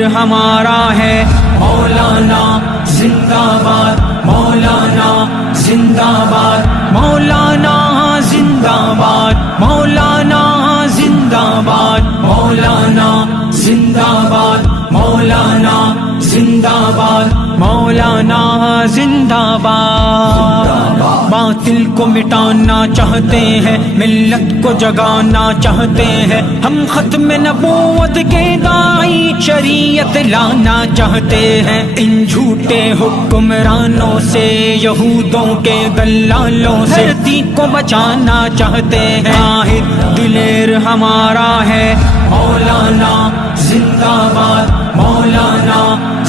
دلیر ہمارا ہے مولانا زندہ باد، مولانا زندہ باد، مولانا زندہ باد، مولانا زندہ باد، مولانا زندہ باد، مولانا زندہ باد، مولانا زندہ باد۔ باطل کو مٹانا چاہتے ہیں، ملت کو جگانا چاہتے ہیں، ہم ختم نبوت کے داعی شریعت لانا چاہتے ہیں، ان جھوٹے حکمرانوں سے، یہودوں کے دلالوں سے دھرتی کو بچانا چاہتے ہیں۔ واحد دلیر ہمارا ہے مولانا زندہ باد، مولانا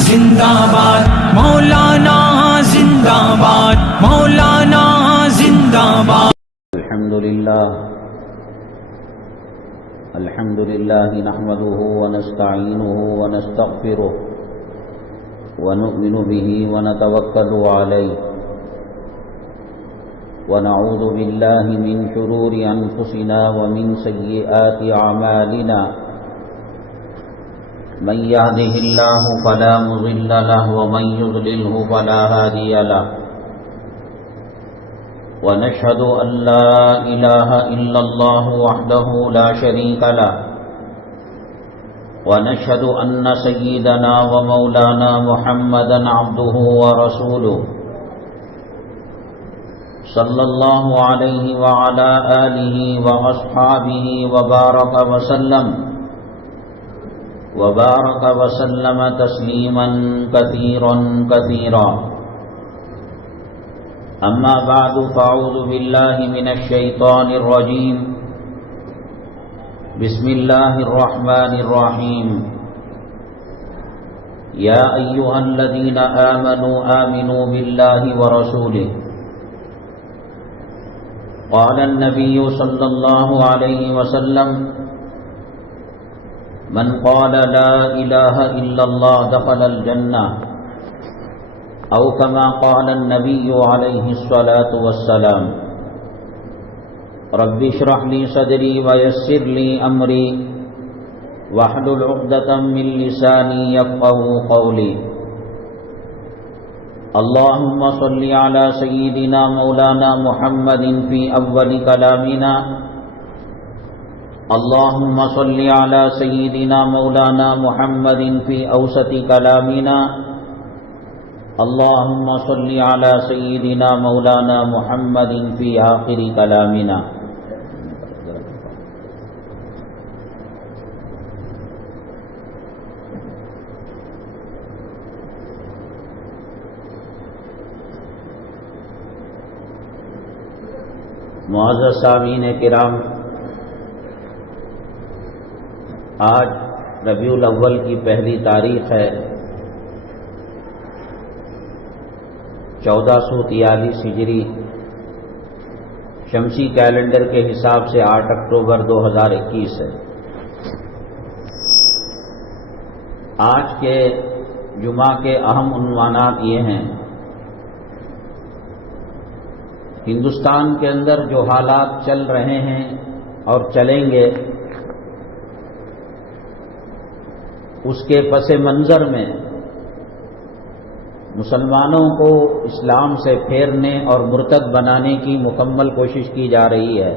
زندہ باد، مولانا زندہ باد، مولانا زندہ باد۔ الحمد للہ نحمده ونستعینه ونستغفره ونؤمن به ونتوکل علیہ ونعوذ باللہ من شرور انفسنا ومن سیئات اعمالنا، من يهده الله فلا مضل له ومن يضلله فلا هادي له، ونشهد أن لا إله إلا الله وحده لا شريك له، ونشهد أن سيدنا ومولانا محمدا عبده ورسوله صلى الله عليه وعلى آله وأصحابه وبارك وسلم تسليما كثيرا كثيرا، أما بعد فأعوذ بالله من الشيطان الرجيم، بسم الله الرحمن الرحيم، يا أيها الذين آمنوا بالله ورسوله، قال النبي صلى الله عليه وسلم، من قال لا إله إلا الله دخل الجنة، أو كما قال النبي عليه الصلاة والسلام۔ رب اشرح لي صدري ويسر لي أمري واحلل عقدة من لساني يفقهوا قولي۔ اللهم صل على سيدنا مولانا محمد في أول كلامنا، اللهم صل على سيدنا مولانا محمد في أوسط كلامنا، اللهم صل على سيدنا مولانا محمد في آخر كلامنا۔ معزز سامعین کرام، آج ربیع الاول کی پہلی تاریخ ہے، 1443 ہجری، شمسی کیلنڈر کے حساب سے 8 اکتوبر 2021 ہے۔ آج کے جمعہ کے اہم عنوانات یہ ہیں: ہندوستان کے اندر جو حالات چل رہے ہیں اور چلیں گے، اس کے پس منظر میں مسلمانوں کو اسلام سے پھیرنے اور مرتد بنانے کی مکمل کوشش کی جا رہی ہے۔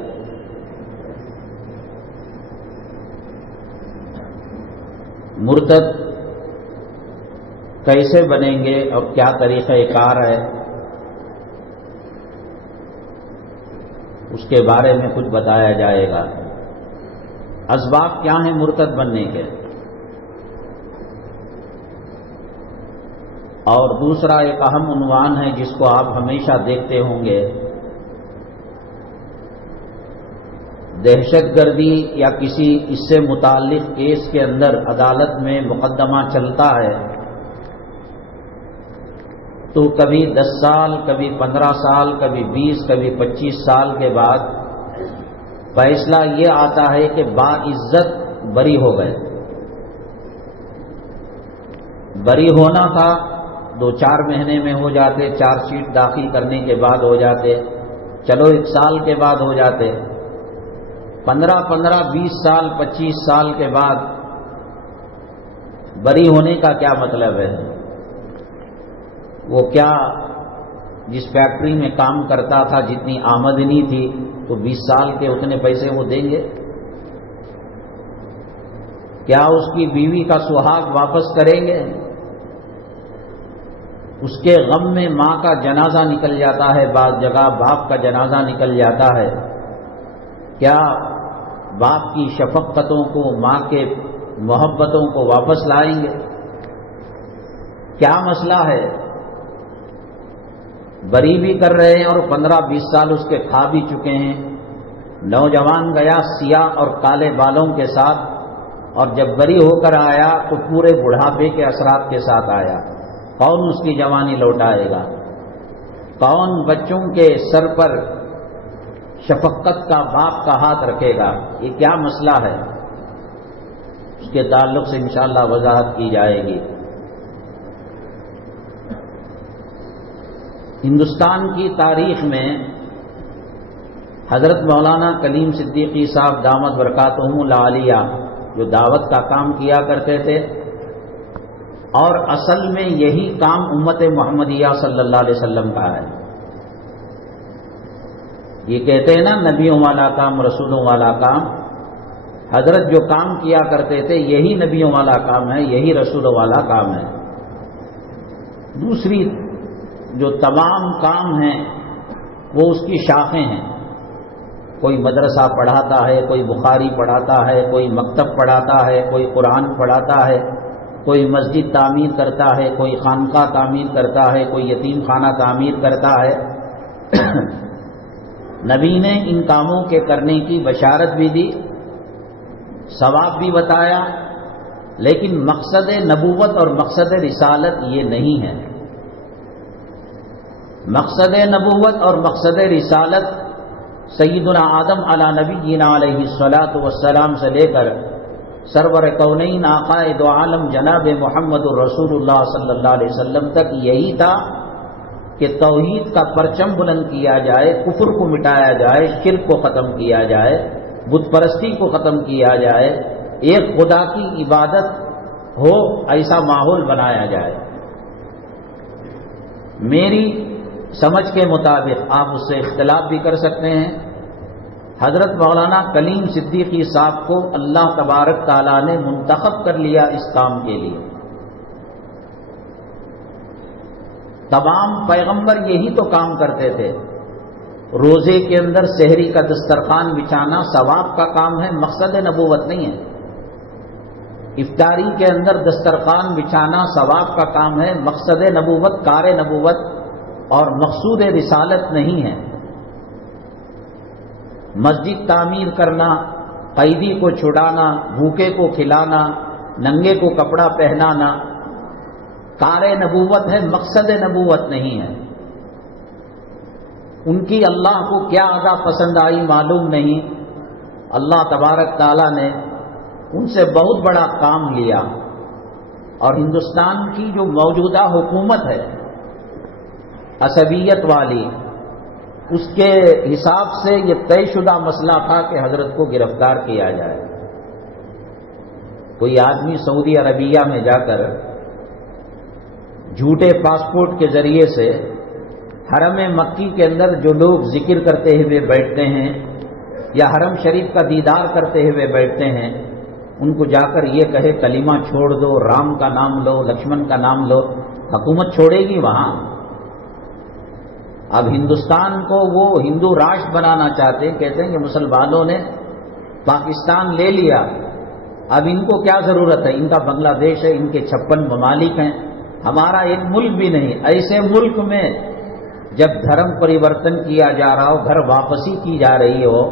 مرتد کیسے بنیں گے اور کیا طریقہ کار ہے، اس کے بارے میں کچھ بتایا جائے گا۔ اسباب کیا ہیں مرتد بننے کے، اور دوسرا ایک اہم عنوان ہے جس کو آپ ہمیشہ دیکھتے ہوں گے، دہشت گردی یا کسی اس سے متعلق کیس کے اندر عدالت میں مقدمہ چلتا ہے تو کبھی 10 سال، کبھی 15 سال، کبھی 20، کبھی 25 سال کے بعد فیصلہ یہ آتا ہے کہ باعزت بری ہو گئے۔ بری ہونا تھا 2-4 مہینے میں ہو جاتے، چارج شیٹ داخل کرنے کے بعد ہو جاتے، چلو 1 سال کے بعد ہو جاتے، 15 20 سال 25 سال کے بعد بری ہونے کا کیا مطلب ہے؟ وہ کیا جس فیکٹری میں کام کرتا تھا جتنی آمدنی تھی تو 20 سال کے اتنے پیسے وہ دیں گے؟ کیا اس کی بیوی کا سہاگ واپس کریں گے؟ اس کے غم میں ماں کا جنازہ نکل جاتا ہے، بعض جگہ باپ کا جنازہ نکل جاتا ہے، کیا باپ کی شفقتوں کو، ماں کے محبتوں کو واپس لائیں گے؟ کیا مسئلہ ہے؟ بری بھی کر رہے ہیں اور 15-20 سال اس کے کھا بھی چکے ہیں۔ نوجوان گیا سیاہ اور کالے بالوں کے ساتھ، اور جب بری ہو کر آیا تو پورے بڑھاپے کے اثرات کے ساتھ آیا۔ کون اس کی جوانی لوٹائے گا؟ کون بچوں کے سر پر شفقت کا باپ کا ہاتھ رکھے گا؟ یہ کیا مسئلہ ہے؟ اس کے تعلق سے انشاءاللہ وضاحت کی جائے گی۔ ہندوستان کی تاریخ میں حضرت مولانا کلیم صدیقی صاحب دامت برکاتہم العالیہ جو دعوت کا کام کیا کرتے تھے، اور اصل میں یہی کام امت محمدیہ صلی اللہ علیہ وسلم کا ہے۔ یہ کہتے ہیں نا نبیوں والا کام، رسولوں والا کام۔ حضرت جو کام کیا کرتے تھے یہی نبیوں والا کام ہے، یہی رسولوں والا کام ہے۔ دوسری جو تمام کام ہیں وہ اس کی شاخیں ہیں۔ کوئی مدرسہ پڑھاتا ہے، کوئی بخاری پڑھاتا ہے، کوئی مکتب پڑھاتا ہے، کوئی قرآن پڑھاتا ہے، کوئی مسجد تعمیر کرتا ہے، کوئی خانقاہ تعمیر کرتا ہے، کوئی یتیم خانہ تعمیر کرتا ہے۔ نبی نے ان کاموں کے کرنے کی بشارت بھی دی، ثواب بھی بتایا، لیکن مقصد نبوت اور مقصد رسالت یہ نہیں ہے۔ مقصد نبوت اور مقصد رسالت سیدنا آدم علی نبینا علیہ الصلاۃ والسلام سے لے کر سرور کونین آقائے دو عالم جناب محمد الرسول اللہ صلی اللہ علیہ وسلم تک یہی تھا کہ توحید کا پرچم بلند کیا جائے، کفر کو مٹایا جائے، شرک کو ختم کیا جائے، بت پرستی کو ختم کیا جائے، ایک خدا کی عبادت ہو ایسا ماحول بنایا جائے۔ میری سمجھ کے مطابق آپ اس سے اختلاف بھی کر سکتے ہیں، حضرت مولانا کلیم صدیقی صاحب کو اللہ تبارک تعالیٰ نے منتخب کر لیا اس کام کے لیے۔ تمام پیغمبر یہی تو کام کرتے تھے۔ روزے کے اندر سحری کا دسترخوان بچھانا ثواب کا کام ہے، مقصد نبوت نہیں ہے۔ افطاری کے اندر دسترخوان بچھانا ثواب کا کام ہے، مقصد نبوت، کار نبوت اور مقصود رسالت نہیں ہے۔ مسجد تعمیر کرنا، قیدی کو چھڑانا، بھوکے کو کھلانا، ننگے کو کپڑا پہنانا کار نبوت ہے، مقصد نبوت نہیں ہے۔ ان کی اللہ کو کیا ادا پسند آئی معلوم نہیں، اللہ تبارک تعالیٰ نے ان سے بہت بڑا کام لیا، اور ہندوستان کی جو موجودہ حکومت ہے عصبیت والی، اس کے حساب سے یہ طے شدہ مسئلہ تھا کہ حضرت کو گرفتار کیا جائے۔ کوئی آدمی سعودی عربیہ میں جا کر جھوٹے پاسپورٹ کے ذریعے سے حرم مکی کے اندر جو لوگ ذکر کرتے ہوئے بیٹھتے ہیں یا حرم شریف کا دیدار کرتے ہوئے بیٹھتے ہیں، ان کو جا کر یہ کہے کلمہ چھوڑ دو، رام کا نام لو، لکشمن کا نام لو، حکومت چھوڑے گی وہاں؟ اب ہندوستان کو وہ ہندو راشٹر بنانا چاہتے ہیں، کہتے ہیں کہ مسلمانوں نے پاکستان لے لیا، اب ان کو کیا ضرورت ہے، ان کا بنگلہ دیش ہے، ان کے 56 ممالک ہیں، ہمارا ایک ملک بھی نہیں۔ ایسے ملک میں جب دھرم پریورتن کیا جا رہا ہو، گھر واپسی کی جا رہی ہو،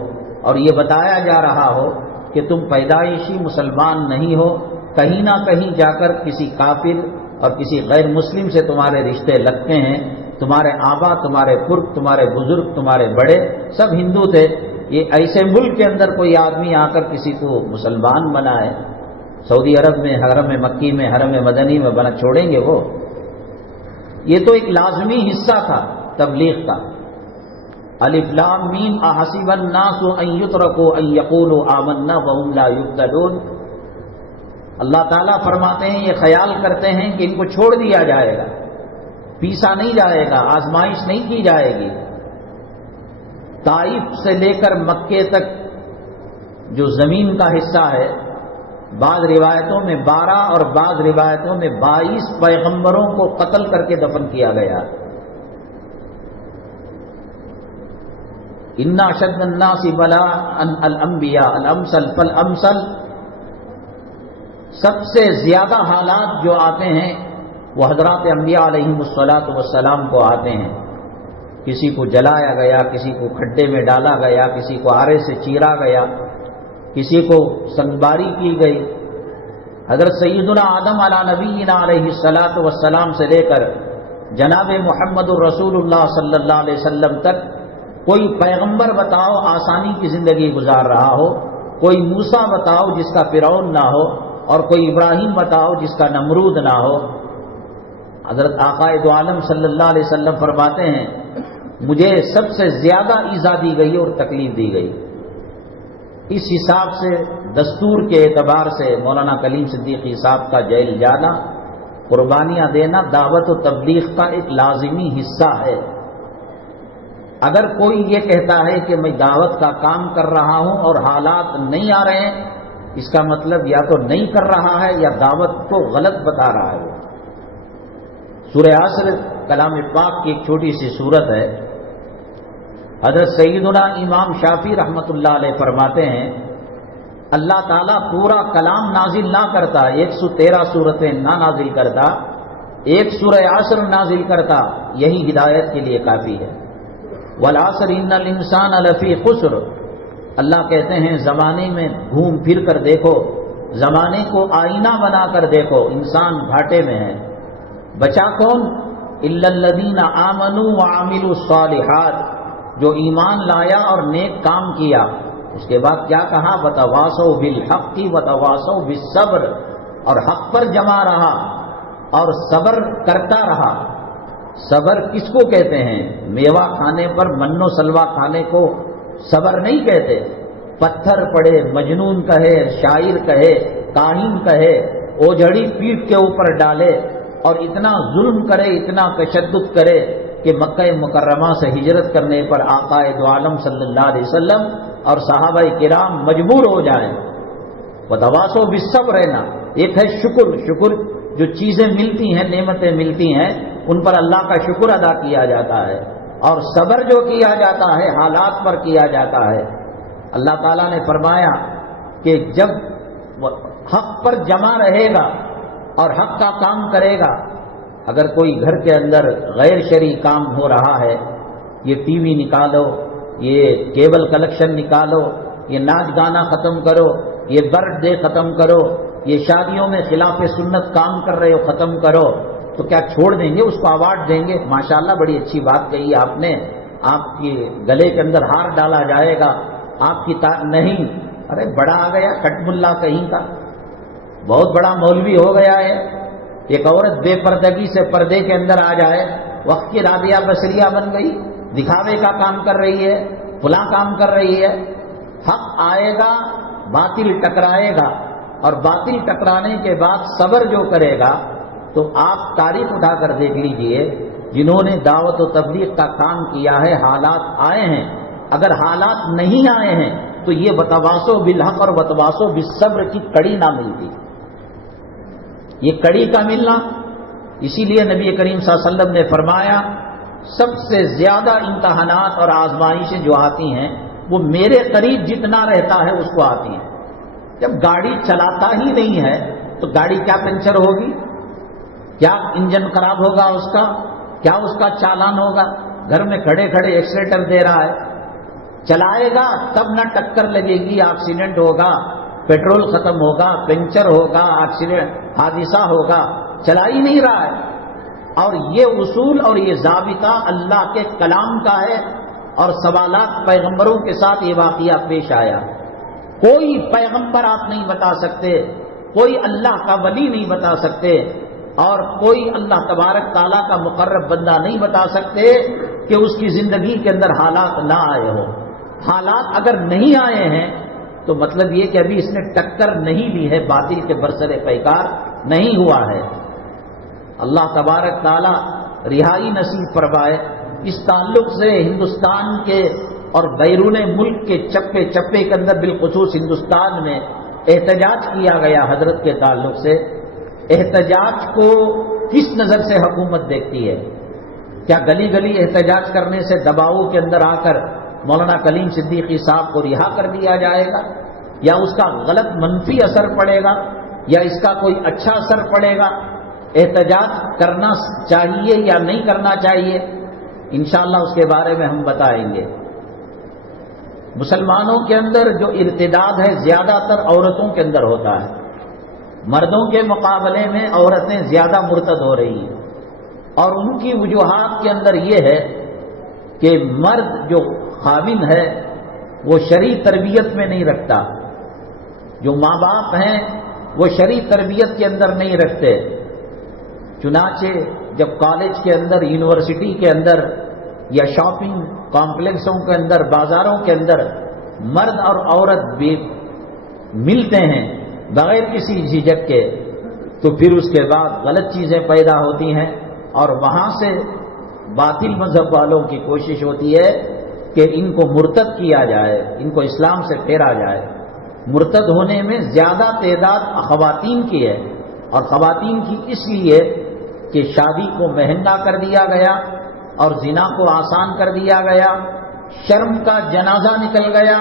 اور یہ بتایا جا رہا ہو کہ تم پیدائشی مسلمان نہیں ہو، کہیں نہ کہیں جا کر کسی کافر اور کسی غیر مسلم سے تمہارے رشتے لگتے ہیں، تمہارے آبا، تمہارے پرک، تمہارے بزرگ، تمہارے بڑے سب ہندو تھے، یہ ایسے ملک کے اندر کوئی آدمی آ کر کسی کو مسلمان بنائے، سعودی عرب میں، حرم مکی میں، حرم مدنی میں بنا چھوڑیں گے وہ؟ یہ تو ایک لازمی حصہ تھا تبلیغ کا۔ الف لام میم احسب الناس ان یترکوا ان یقولوا آمنا وهم لا یفتنون۔ اللہ تعالیٰ فرماتے ہیں یہ خیال کرتے ہیں کہ ان کو چھوڑ دیا جائے گا، پیسا نہیں جائے گا، آزمائش نہیں کی جائے گی۔ طائف سے لے کر مکے تک جو زمین کا حصہ ہے، بعض روایتوں میں 12 اور بعض روایتوں میں 22 پیغمبروں کو قتل کر کے دفن کیا گیا۔ ان اشد الناس بلاء الانبیاء الامثل فالامثل، سب سے زیادہ حالات جو آتے ہیں وہ حضرات انبیاء علیہم الصلاۃ والسلام کو آتے ہیں۔ کسی کو جلایا گیا، کسی کو کھڈے میں ڈالا گیا، کسی کو آرے سے چیرا گیا، کسی کو سنگباری کی گئی۔ حضرت سیدنا آدم علی نبینا علیہ الصلاۃ والسلام سے لے کر جناب محمد الرسول اللہ صلی اللہ علیہ وسلم تک کوئی پیغمبر بتاؤ آسانی کی زندگی گزار رہا ہو، کوئی موسیٰ بتاؤ جس کا فرعون نہ ہو، اور کوئی ابراہیم بتاؤ جس کا نمرود نہ ہو۔ حضرت آقا دو عالم صلی اللہ علیہ وسلم فرماتے ہیں مجھے سب سے زیادہ ایذا دی گئی اور تکلیف دی گئی۔ اس حساب سے دستور کے اعتبار سے مولانا کلیم صدیقی صاحب کا جیل جانا، قربانیاں دینا دعوت و تبلیغ کا ایک لازمی حصہ ہے۔ اگر کوئی یہ کہتا ہے کہ میں دعوت کا کام کر رہا ہوں اور حالات نہیں آ رہے ہیں، اس کا مطلب یا تو نہیں کر رہا ہے یا دعوت کو غلط بتا رہا ہے۔ سورہ عصر کلام پاک کی ایک چھوٹی سی سورت ہے۔ حضرت سیدنا امام شافعی رحمۃ اللہ علیہ فرماتے ہیں اللہ تعالیٰ پورا کلام نازل نہ کرتا، 113 سورتیں نہ نازل کرتا، ایک سورہ عصر نازل کرتا، یہی ہدایت کے لیے کافی ہے۔ والعصر ان الانسان لفی خسر، اللہ کہتے ہیں زمانے میں گھوم پھر کر دیکھو، زمانے کو آئینہ بنا کر دیکھو، انسان گھاٹے میں ہے۔ بچا کون؟ الا الذین آمنوا وعملوا الصالحات، جو ایمان لایا اور نیک کام کیا۔ اس کے بعد کیا کہا؟ وتواصوا بالحق وتواصوا بالصبر، اور حق پر جمع رہا اور صبر کرتا رہا۔ صبر کس کو کہتے ہیں؟ میوہ کھانے پر من و سلوہ کھانے کو صبر نہیں کہتے۔ پتھر پڑے، مجنون کہے، شاعر کہے، کاہن کہے، اوجھڑی پیٹھ کے اوپر ڈالے اور اتنا ظلم کرے، اتنا تشدد کرے کہ مکہ مکرمہ سے ہجرت کرنے پر آقا دو عالم صلی اللہ علیہ وسلم اور صحابہ کرام مجبور ہو جائیں۔ وتواصوا بالصبر ہے نا، ایک ہے شکر، شکر جو چیزیں ملتی ہیں، نعمتیں ملتی ہیں، ان پر اللہ کا شکر ادا کیا جاتا ہے، اور صبر جو کیا جاتا ہے حالات پر کیا جاتا ہے۔ اللہ تعالیٰ نے فرمایا کہ جب حق پر جمع رہے گا اور حق کا کام کرے گا، اگر کوئی گھر کے اندر غیر شرعی کام ہو رہا ہے، یہ ٹی وی نکالو، یہ کیبل کلیکشن نکالو، یہ ناچ گانا ختم کرو، یہ برتھ ڈے ختم کرو، یہ شادیوں میں خلاف سنت کام کر رہے ہو ختم کرو، تو کیا چھوڑ دیں گے؟ اس کو ایوارڈ دیں گے؟ ماشاءاللہ بڑی اچھی بات کہی آپ نے، آپ کے گلے کے اندر ہار ڈالا جائے گا، آپ کی نہیں، ارے بڑا آ گیا کٹ ملا کہیں کا، بہت بڑا مولوی ہو گیا ہے۔ ایک عورت بے پردگی سے پردے کے اندر آ جائے، وقت کی رابعہ بصریہ بن گئی، دکھاوے کا کام کر رہی ہے، فلاں کام کر رہی ہے۔ حق آئے گا، باطل ٹکرائے گا، اور باطل ٹکرانے کے بعد صبر جو کرے گا، تو آپ تاریخ اٹھا کر دیکھ لیجئے، جنہوں نے دعوت و تبلیغ کا کام کیا ہے حالات آئے ہیں، اگر حالات نہیں آئے ہیں تو یہ وتواصوا بالحق اور وتواصوا بالصبر کی کڑی نہ ملتی۔ یہ کڑی کا ملنا، اسی لیے نبی کریم صلی اللہ علیہ وسلم نے فرمایا سب سے زیادہ امتحانات اور آزمائشیں جو آتی ہیں وہ میرے قریب جتنا رہتا ہے اس کو آتی ہیں۔ جب گاڑی چلاتا ہی نہیں ہے تو گاڑی کیا پنچر ہوگی؟ کیا انجن خراب ہوگا اس کا؟ کیا اس کا چالان ہوگا؟ گھر میں کھڑے کھڑے ایکسیلیٹر دے رہا ہے، چلائے گا تب نہ ٹکر لگے گی، ایکسیڈنٹ ہوگا، پیٹرول ختم ہوگا، پنچر ہوگا، ایکسیڈنٹ حادثہ ہوگا، چلا ہی نہیں رہا ہے۔ اور یہ اصول اور یہ ضابطہ اللہ کے کلام کا ہے، اور سوالات پیغمبروں کے ساتھ یہ واقعہ پیش آیا۔ کوئی پیغمبر آپ نہیں بتا سکتے، کوئی اللہ کا ولی نہیں بتا سکتے، اور کوئی اللہ تبارک تعالیٰ کا مقرب بندہ نہیں بتا سکتے کہ اس کی زندگی کے اندر حالات نہ آئے ہوں۔ حالات اگر نہیں آئے ہیں تو مطلب یہ کہ ابھی اس نے ٹکر نہیں لی ہے، باطل کے برسر پیکار نہیں ہوا ہے۔ اللہ تبارک تعالی رہائی نصیب فرمائے۔ اس تعلق سے ہندوستان کے اور بیرون ملک کے چپے چپے کے اندر بالخصوص ہندوستان میں احتجاج کیا گیا حضرت کے تعلق سے۔ احتجاج کو کس نظر سے حکومت دیکھتی ہے؟ کیا گلی گلی احتجاج کرنے سے دباؤ کے اندر آ کر مولانا کلیم صدیقی صاحب کو رہا کر دیا جائے گا، یا اس کا غلط منفی اثر پڑے گا، یا اس کا کوئی اچھا اثر پڑے گا؟ احتجاج کرنا چاہیے یا نہیں کرنا چاہیے، انشاءاللہ اس کے بارے میں ہم بتائیں گے۔ مسلمانوں کے اندر جو ارتداد ہے زیادہ تر عورتوں کے اندر ہوتا ہے، مردوں کے مقابلے میں عورتیں زیادہ مرتد ہو رہی ہیں، اور ان کی وجوہات کے اندر یہ ہے کہ مرد جو خاوند ہے وہ شرعی تربیت میں نہیں رکھتا، جو ماں باپ ہیں وہ شرعی تربیت کے اندر نہیں رکھتے۔ چنانچہ جب کالج کے اندر، یونیورسٹی کے اندر یا شاپنگ کمپلیکسوں کے اندر، بازاروں کے اندر مرد اور عورت بھی ملتے ہیں بغیر کسی جھجک کے، تو پھر اس کے بعد غلط چیزیں پیدا ہوتی ہیں، اور وہاں سے باطل مذہب والوں کی کوشش ہوتی ہے کہ ان کو مرتد کیا جائے، ان کو اسلام سے پھیرا جائے۔ مرتد ہونے میں زیادہ تعداد خواتین کی ہے، اور خواتین کی اس لیے کہ شادی کو مہنگا کر دیا گیا اور زنا کو آسان کر دیا گیا، شرم کا جنازہ نکل گیا،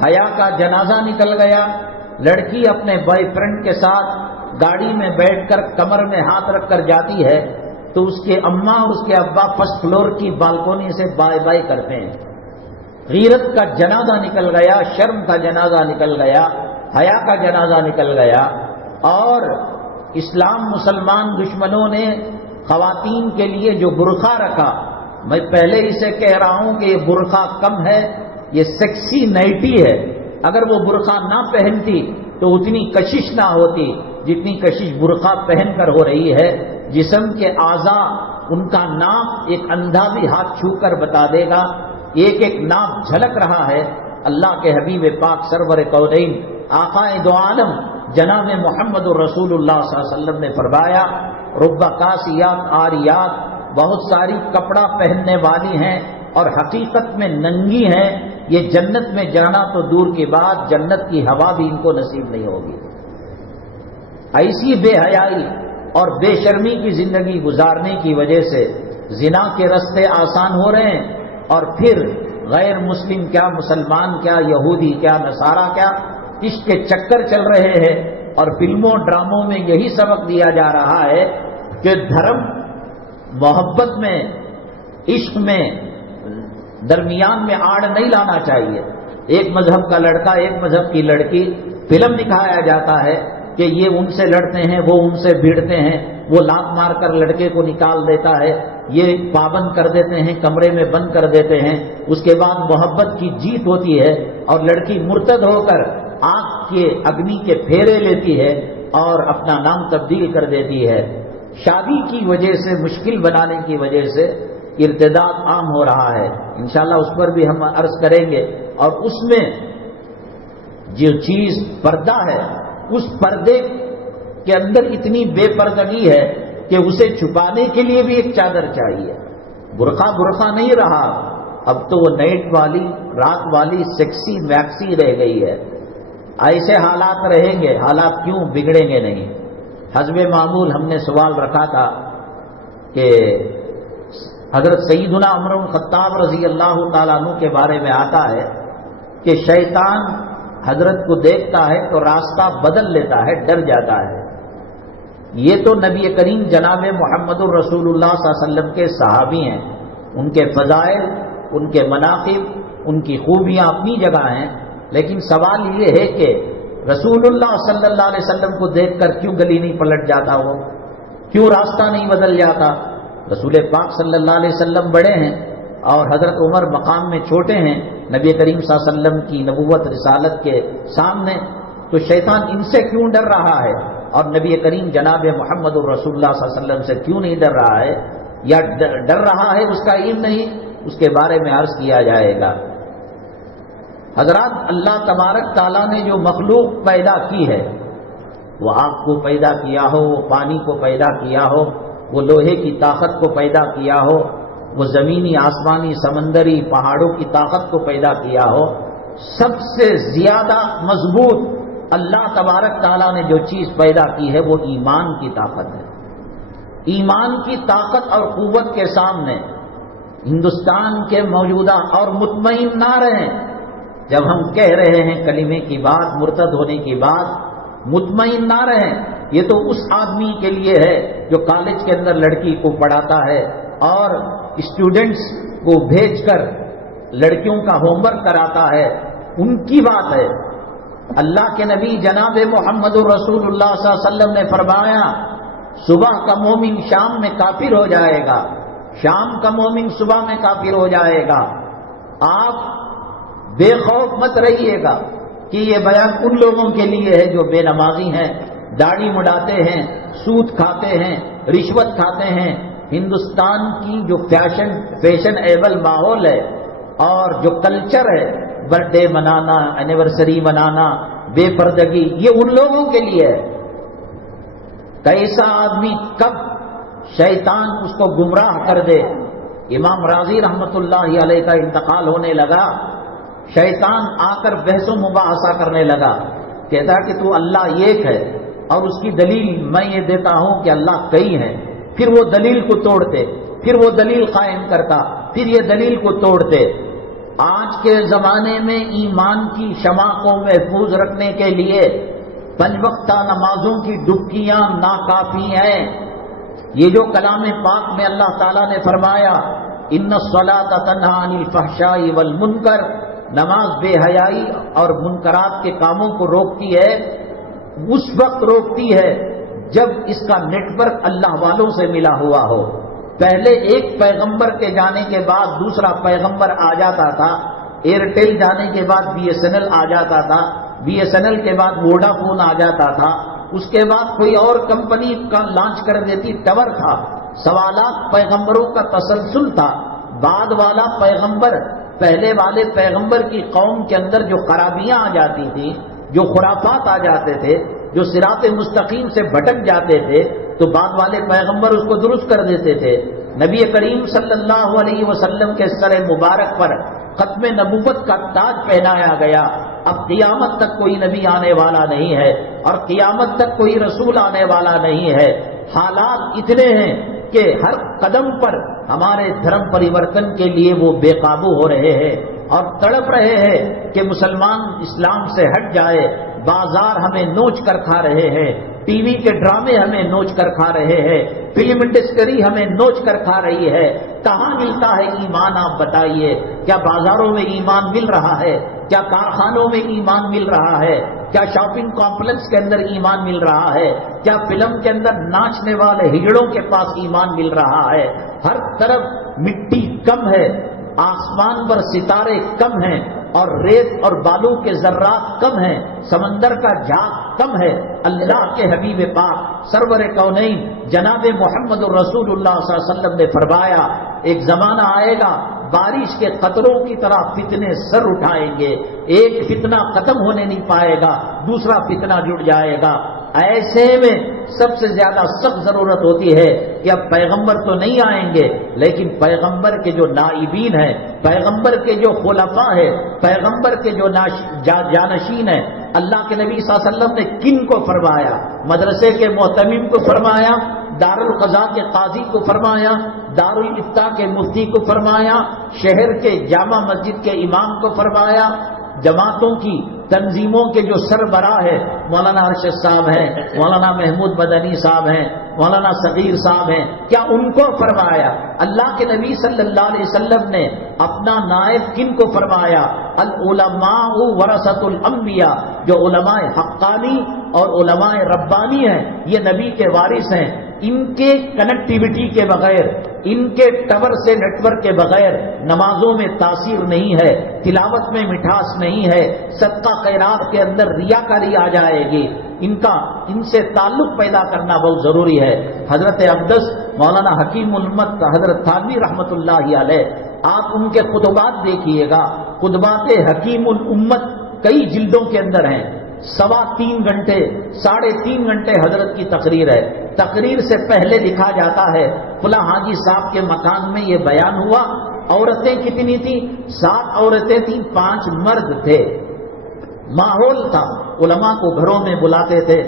حیا کا جنازہ نکل گیا۔ لڑکی اپنے بوائے فرینڈ کے ساتھ گاڑی میں بیٹھ کر کمر میں ہاتھ رکھ کر جاتی ہے تو اس کے اماں اور اس کے ابا فرسٹ فلور کی بالکونی سے بائے بائے کرتے ہیں۔ غیرت کا جنازہ نکل گیا، شرم کا جنازہ نکل گیا، حیا کا جنازہ نکل گیا، اور اسلام مسلمان دشمنوں نے خواتین کے لیے جو برقع رکھا، میں پہلے اسے کہہ رہا ہوں کہ یہ برقع کم ہے، یہ سیکسی نائٹی ہے۔ اگر وہ برقع نہ پہنتی تو اتنی کشش نہ ہوتی جتنی کشش برقع پہن کر ہو رہی ہے۔ جسم کے اعضاء، ان کا ناپ ایک اندھا بھی ہاتھ چھو کر بتا دے گا، ایک ایک ناپ جھلک رہا ہے۔ اللہ کے حبیب پاک سرور کونین آقائے دو عالم جناب محمد الرسول اللہ صلی اللہ علیہ وسلم نے فرمایا، رب کاسیات عاریات، بہت ساری کپڑا پہننے والی ہیں اور حقیقت میں ننگی ہیں، یہ جنت میں جانا تو دور کی بات، جنت کی ہوا بھی ان کو نصیب نہیں ہوگی۔ ایسی بے حیائی اور بے شرمی کی زندگی گزارنے کی وجہ سے زنا کے رستے آسان ہو رہے ہیں، اور پھر غیر مسلم کیا، مسلمان کیا، یہودی کیا، نصارہ کیا، عشق کے چکر چل رہے ہیں۔ اور فلموں ڈراموں میں یہی سبق دیا جا رہا ہے کہ دھرم، محبت میں، عشق میں درمیان میں آڑ نہیں لانا چاہیے۔ ایک مذہب کا لڑکا، ایک مذہب کی لڑکی، فلم دکھایا جاتا ہے کہ یہ ان سے لڑتے ہیں، وہ ان سے بھیڑتے ہیں، وہ لات مار کر لڑکے کو نکال دیتا ہے، یہ پابند کر دیتے ہیں، کمرے میں بند کر دیتے ہیں۔ اس کے بعد محبت کی جیت ہوتی ہے اور لڑکی مرتد ہو کر آگ کے اگنی کے پھیرے لیتی ہے اور اپنا نام تبدیل کر دیتی ہے۔ شادی کی وجہ سے، مشکل بنانے کی وجہ سے ارتداد عام ہو رہا ہے۔ انشاءاللہ اس پر بھی ہم عرض کریں گے۔ اور اس میں جو چیز پردہ ہے، اس پردے کے اندر اتنی بے پردگی ہے کہ اسے چھپانے کے لیے بھی ایک چادر چاہیے۔ برقع نہیں رہا، اب تو وہ نائٹ والی، رات والی سیکسی میکسی رہ گئی ہے۔ ایسے حالات رہیں گے، حالات کیوں بگڑیں گے نہیں؟ حسب معمول ہم نے سوال رکھا تھا کہ حضرت سیدنا عمر بن خطاب رضی اللہ تعالیٰ عنہ کے بارے میں آتا ہے کہ شیطان حضرت کو دیکھتا ہے تو راستہ بدل لیتا ہے، ڈر جاتا ہے۔ یہ تو نبی کریم جناب محمد الرسول اللہ صلی اللہ علیہ وسلم کے صحابی ہیں، ان کے فضائل، ان کے مناقب، ان کی خوبیاں اپنی جگہ ہیں، لیکن سوال یہ ہے کہ رسول اللہ صلی اللہ علیہ وسلم کو دیکھ کر کیوں گلی نہیں پلٹ جاتا وہ؟ کیوں راستہ نہیں بدل جاتا؟ رسول پاک صلی اللہ علیہ وسلم بڑے ہیں اور حضرت عمر مقام میں چھوٹے ہیں نبی کریم صلی اللہ علیہ وسلم کی نبوت رسالت کے سامنے، تو شیطان ان سے کیوں ڈر رہا ہے اور نبی کریم جناب محمد الرسول اللہ صلی اللہ علیہ وسلم سے کیوں نہیں ڈر رہا ہے؟ یا ڈر رہا ہے، اس کا علم نہیں، اس کے بارے میں عرض کیا جائے گا۔ حضرات اللہ تبارک تعالیٰ نے جو مخلوق پیدا کی ہے، وہ آگ کو پیدا کیا ہو، وہ پانی کو پیدا کیا ہو، وہ لوہے کی طاقت کو پیدا کیا ہو، وہ زمینی آسمانی سمندری پہاڑوں کی طاقت کو پیدا کیا ہو، سب سے زیادہ مضبوط اللہ تبارک تعالیٰ نے جو چیز پیدا کی ہے وہ ایمان کی طاقت ہے۔ ایمان کی طاقت اور قوت کے سامنے ہندوستان کے موجودہ، اور مطمئن نہ رہیں جب ہم کہہ رہے ہیں کلمے کی بات، مرتد ہونے کی بات، مطمئن نہ رہیں، یہ تو اس آدمی کے لیے ہے جو کالج کے اندر لڑکی کو پڑھاتا ہے اور اسٹوڈنٹس کو بھیج کر لڑکیوں کا ہوم ورک کراتا ہے، ان کی بات ہے۔ اللہ کے نبی جناب محمد رسول اللہ صلی اللہ علیہ وسلم نے فرمایا صبح کا مومن شام میں کافر ہو جائے گا، شام کا مومن صبح میں کافر ہو جائے گا۔ آپ بے خوف مت رہیے گا کہ یہ بیان ان لوگوں کے لیے ہے جو بے نمازی ہیں، داڑھی مڈاتے ہیں، سود کھاتے ہیں، رشوت کھاتے ہیں۔ ہندوستان کی جو فیشن ایبل ماحول ہے اور جو کلچر ہے، برتھ ڈے منانا، اینیورسری منانا، بے پردگی، یہ ان لوگوں کے لیے ہے۔ کیسا آدمی کب شیطان اس کو گمراہ کر دے۔ امام راضی رحمت اللہ علیہ کا انتقال ہونے لگا، شیطان آ کر بحث و مباحثہ کرنے لگا، کہتا کہ تو اللہ ایک ہے اور اس کی دلیل میں یہ دیتا ہوں کہ اللہ کئی ہیں۔ پھر وہ دلیل کو توڑتے، پھر وہ دلیل قائم کرتا، پھر یہ دلیل کو توڑتے۔ آج کے زمانے میں ایمان کی شمع کو محفوظ رکھنے کے لیے 5 وقتہ نمازوں کی ڈبکیاں ناکافی ہیں۔ یہ جو کلام پاک میں اللہ تعالیٰ نے فرمایا ان الصلاۃ تنہی عن الفحشاء والمنکر، نماز بے حیائی اور منکرات کے کاموں کو روکتی ہے، اس وقت روکتی ہے جب اس کا نیٹ ورک اللہ والوں سے ملا ہوا ہو۔ پہلے ایک پیغمبر کے جانے کے بعد دوسرا پیغمبر آ جاتا تھا، ایئرٹیل جانے کے بعد بی ایس این ایل آ جاتا تھا، بی ایس این ایل کے بعد ووڈا فون آ جاتا تھا، اس کے بعد کوئی اور کمپنی کا لانچ کر دیتی، ٹاور تھا۔ سوالات پیغمبروں کا تسلسل تھا۔ بعد والا پیغمبر، پہلے والے پیغمبر کی قوم کے اندر جو خرابیاں آ جاتی تھیں، جو خرافات آ جاتے تھے، جو صراط مستقیم سے بھٹک جاتے تھے، تو بعد والے پیغمبر اس کو درست کر دیتے تھے۔ نبی کریم صلی اللہ علیہ وسلم کے سر مبارک پر ختم نبوت کا تاج پہنایا گیا۔ اب قیامت تک کوئی نبی آنے والا نہیں ہے اور قیامت تک کوئی رسول آنے والا نہیں ہے۔ حالات اتنے ہیں کہ ہر قدم پر ہمارے دھرم پریورتن کے لیے وہ بے قابو ہو رہے ہیں اور تڑپ رہے ہیں کہ مسلمان اسلام سے ہٹ جائے۔ بازار ہمیں نوچ کر کھا رہے ہیں، ٹی وی کے ڈرامے ہمیں نوچ کر کھا رہے ہیں، فلم انڈسٹری ہمیں نوچ کر کھا رہی ہے۔ کہاں ملتا ہے ایمان؟ آپ بتائیے، کیا بازاروں میں ایمان مل رہا ہے؟ کیا کارخانوں میں ایمان مل رہا ہے؟ کیا شاپنگ کمپلیکس کے اندر ایمان مل رہا ہے؟ کیا فلم کے اندر ناچنے والے ہجڑوں کے پاس ایمان مل رہا ہے؟ ہر طرف مٹی کم ہے، آسمان پر ستارے کم ہیں اور ریت اور بالو کے ذرات کم ہیں، سمندر کا جھاگ کم ہے۔ اللہ کے حبیب پاک سرور کونین جناب محمد رسول اللہ صلی اللہ علیہ وسلم نے فرمایا ایک زمانہ آئے گا بارش کے قطروں کی طرح فتنے سر اٹھائیں گے، ایک فتنہ ختم ہونے نہیں پائے گا، دوسرا فتنہ جڑ جائے گا۔ ایسے میں سب سے زیادہ سخت ضرورت ہوتی ہے کہ اب پیغمبر تو نہیں آئیں گے، لیکن پیغمبر کے جو نائبین ہیں، پیغمبر کے جو خلفاء ہیں، پیغمبر کے جو جانشین ہیں۔ اللہ کے نبی صلی اللہ علیہ وسلم نے کن کو فرمایا؟ مدرسے کے محتمم کو فرمایا، دارالقضاء کے قاضی کو فرمایا، دارالافتاء کے مفتی کو فرمایا، شہر کے جامع مسجد کے امام کو فرمایا، جماعتوں کی تنظیموں کے جو سربراہ ہیں، مولانا ارشد صاحب ہیں، مولانا محمود مدنی صاحب ہیں، مولانا صغیر صاحب ہیں، کیا ان کو فرمایا؟ اللہ کے نبی صلی اللہ علیہ وسلم نے اپنا نائب کن کو فرمایا؟ العلماء ورثۃ الانبیاء، جو علماء حقانی اور علماء ربانی ہیں، یہ نبی کے وارث ہیں۔ ان کے کنیکٹیویٹی کے بغیر، ان کے ٹاور سے نیٹ ورک کے بغیر نمازوں میں تاثیر نہیں ہے، تلاوت میں مٹھاس نہیں ہے، صدقہ خیرات کے اندر ریاکاری آ جائے گی۔ ان سے تعلق پیدا کرنا بہت ضروری ہے۔ حضرت اقدس مولانا حکیم الامت حضرت تھانوی رحمت اللہ علیہ آپ ان کے خطبات دیکھیے گا، خطبات حکیم الامت کئی جلدوں کے اندر ہیں، 3.25 گھنٹے 3.5 گھنٹے حضرت کی تقریر ہے۔ تقریر سے پہلے لکھا جاتا ہے فلاں حاجی صاحب کے مکان میں یہ بیان ہوا، عورتیں کتنی تھیں؟ 7 عورتیں تھیں، 5 مرد تھے، ماحول تھا، علماء کو گھروں میں بلاتے تھے،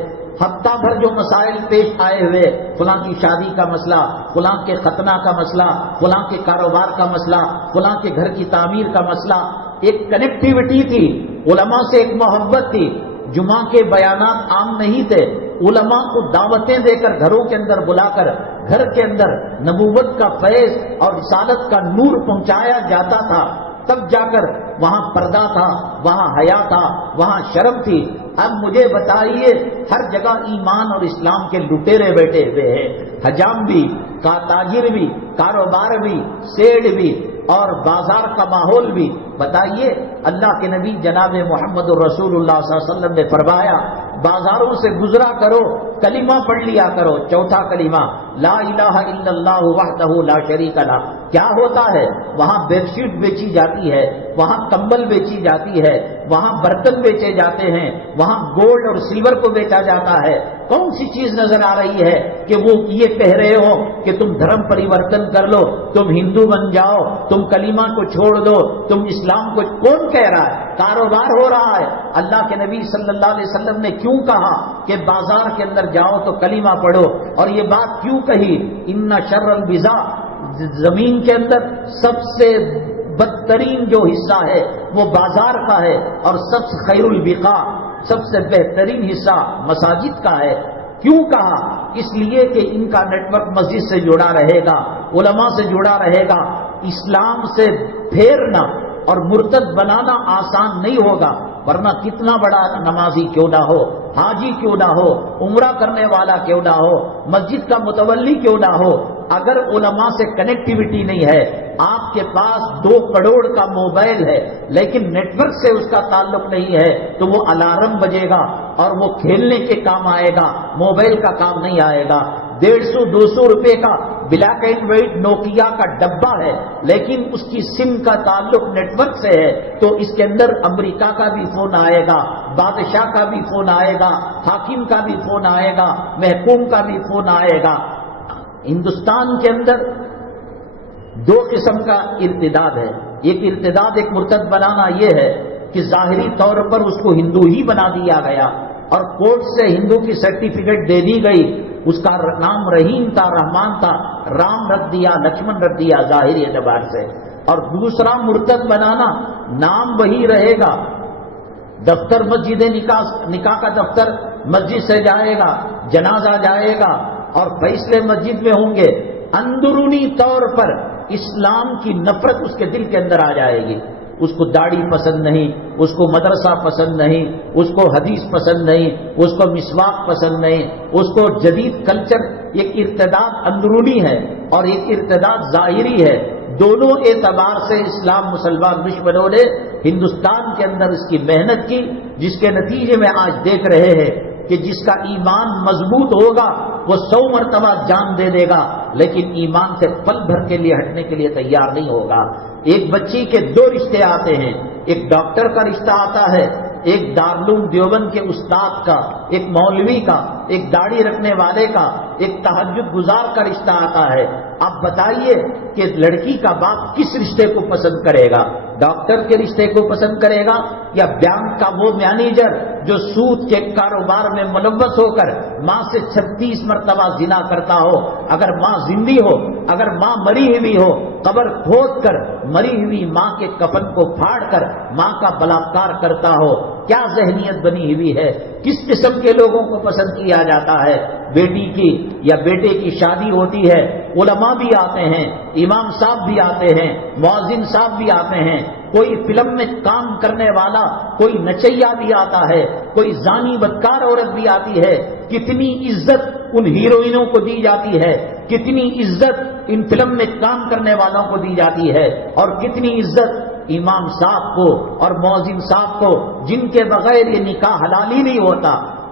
ہفتہ بھر جو مسائل پیش آئے ہوئے، فلاں کی شادی کا مسئلہ، فلاں کے ختنہ کا مسئلہ، فلاں کے کاروبار کا مسئلہ، فلاں کے گھر کی تعمیر کا مسئلہ، ایک کنیکٹیوٹی تھی، علماء سے ایک محبت تھی۔ جمعہ کے بیانات عام نہیں تھے، علماء کو دعوتیں دے کر گھروں کے اندر بلا کر گھر کے اندر نبوت کا فیض اور رسالت کا نور پہنچایا جاتا تھا، تب جا کر وہاں پردہ تھا، وہاں حیا تھا، وہاں شرم تھی۔ اب مجھے بتائیے، ہر جگہ ایمان اور اسلام کے لٹیرے بیٹھے ہوئے ہیں، حجام بھی، تاجر بھی، کاروبار بھی، سیڑھ بھی، اور بازار کا ماحول بھی۔ بتائیے، اللہ کے نبی جناب محمد الرسول اللہ صلی اللہ علیہ وسلم نے فرمایا، بازاروں سے گزرا کرو، کلمہ پڑھ لیا کرو، چوتھا کلمہ لا الہ الا اللہ وحدہ لا شریک لہ۔ کیا ہوتا ہے؟ وہاں بیڈ شیٹ بیچی جاتی ہے، وہاں کمبل بیچی جاتی ہے، وہاں برتن بیچے جاتے ہیں، وہاں گولڈ اور سلور کو بیچا جاتا ہے۔ کون سی چیز نظر آ رہی ہے کہ وہ یہ کہہ رہے ہو کہ تم دھرم پریورتن کر لو، تم ہندو بن جاؤ، تم کلمہ کو چھوڑ دو، تم اسلام کو؟ کون کہہ رہا ہے؟ کاروبار ہو رہا ہے۔ اللہ کے نبی صلی اللہ علیہ وسلم نے کیوں کہا کہ بازار کے اندر جاؤ تو کلمہ پڑھو؟ اور یہ بات کیوں کہی؟ ان شر البضاع، زمین کے اندر سب سے بدترین جو حصہ ہے وہ بازار کا ہے، اور سب سے خیر البقاع، سب سے بہترین حصہ مساجد کا ہے۔ کیوں کہا؟ اس لیے کہ ان کا نیٹ ورک مسجد سے جڑا رہے گا، علماء سے جڑا رہے گا۔ اسلام سے پھیرنا اور مرتد بنانا آسان نہیں ہوگا، ورنہ کتنا بڑا نمازی کیوں نہ ہو، حاجی کیوں نہ ہو، عمرہ کرنے والا کیوں نہ ہو، مسجد کا متولی کیوں نہ ہو، اگر علماء سے کنیکٹیوٹی نہیں ہے، آپ کے پاس 2 کروڑ کا موبائل ہے لیکن نیٹ ورک سے اس کا تعلق نہیں ہے، تو وہ الارم بجے گا اور وہ کھیلنے کے کام آئے گا، موبائل کا کام نہیں آئے گا۔ 150-200 روپے کا بلیک اینڈ وائٹ نوکیا کا ڈبہ ہے، لیکن اس کی سم کا تعلق نیٹ ورک سے ہے، تو اس کے اندر امریکہ کا بھی فون آئے گا، بادشاہ کا بھی فون آئے گا، حاکم کا بھی فون آئے گا، محکوم کا بھی فون آئے گا۔ ہندوستان کے اندر 2 قسم کا ارتداد ہے۔ ایک ارتداد، ایک مرتد بنانا یہ ہے کہ ظاہری طور پر اس کو ہندو ہی بنا دیا گیا اور کورٹ سے ہندو کی سرٹیفکیٹ دے دی گئی، اس کا نام رحیم تھا، رحمان تھا، رام رکھ دیا، لکشمن رکھ دیا ظاہری اعتبار سے۔ اور دوسرا مرتد بنانا، نام وہی رہے گا، دفتر مسجد نکاح کا دفتر مسجد سے جائے گا، جنازہ جائے گا اور فیصلے مسجد میں ہوں گے، اندرونی طور پر اسلام کی نفرت اس کے دل کے اندر آ جائے گی۔ اس کو داڑھی پسند نہیں، اس کو مدرسہ پسند نہیں، اس کو حدیث پسند نہیں، اس کو مسواک پسند نہیں، اس کو جدید کلچر۔ ایک ارتداد اندرونی ہے اور ایک ارتداد ظاہری ہے۔ دونوں اعتبار سے اسلام مسلمان دشمنوں نے ہندوستان کے اندر اس کی محنت کی، جس کے نتیجے میں آج دیکھ رہے ہیں کہ جس کا ایمان مضبوط ہوگا وہ 100 مرتبہ جان دے دے گا، لیکن ایمان سے پل بھر کے لیے ہٹنے کے لیے تیار نہیں ہوگا۔ ایک بچی کے 2 رشتے آتے ہیں، ایک ڈاکٹر کا رشتہ آتا ہے، ایک دارالعلوم دیوبند کے استاد کا، ایک مولوی کا، ایک داڑھی رکھنے والے کا، ایک تہجد گزار کا رشتہ آتا ہے۔ اب بتائیے کہ لڑکی کا باپ کس رشتے کو پسند کرے گا؟ ڈاکٹر کے رشتے کو پسند کرے گا یا بینک کا وہ مینیجر جو سود کے کاروبار میں ملوث ہو کر ماں سے 36 مرتبہ زنا کرتا ہو؟ اگر ماں زندہ ہو، اگر ماں مری ہوئی ہو، قبر کھود کر مری ہوئی ماں کے کفن کو پھاڑ کر ماں کا بلاత్కాر کرتا ہو، کیا ذہنیت بنی ہوئی ہے؟ کس قسم کے لوگوں کو پسند کیا جاتا ہے؟ بیٹی کی یا بیٹے کی شادی ہوتی ہے، علماء بھی آتے ہیں، امام صاحب بھی آتے ہیں، مؤذن صاحب بھی آتے ہیں، کوئی فلم میں کام کرنے والا، کوئی نچیا بھی آتا ہے، کوئی زانی بدکار عورت بھی آتی ہے۔ کتنی عزت ان ہیروئنوں کو دی جاتی ہے، کتنی عزت ان فلم میں کام کرنے والوں کو دی جاتی ہے، اور کتنی عزت امام صاحب کو اور مؤذن صاحب کو، جن کے بغیر یہ نکاح حلال ہی نہیں ہوتا۔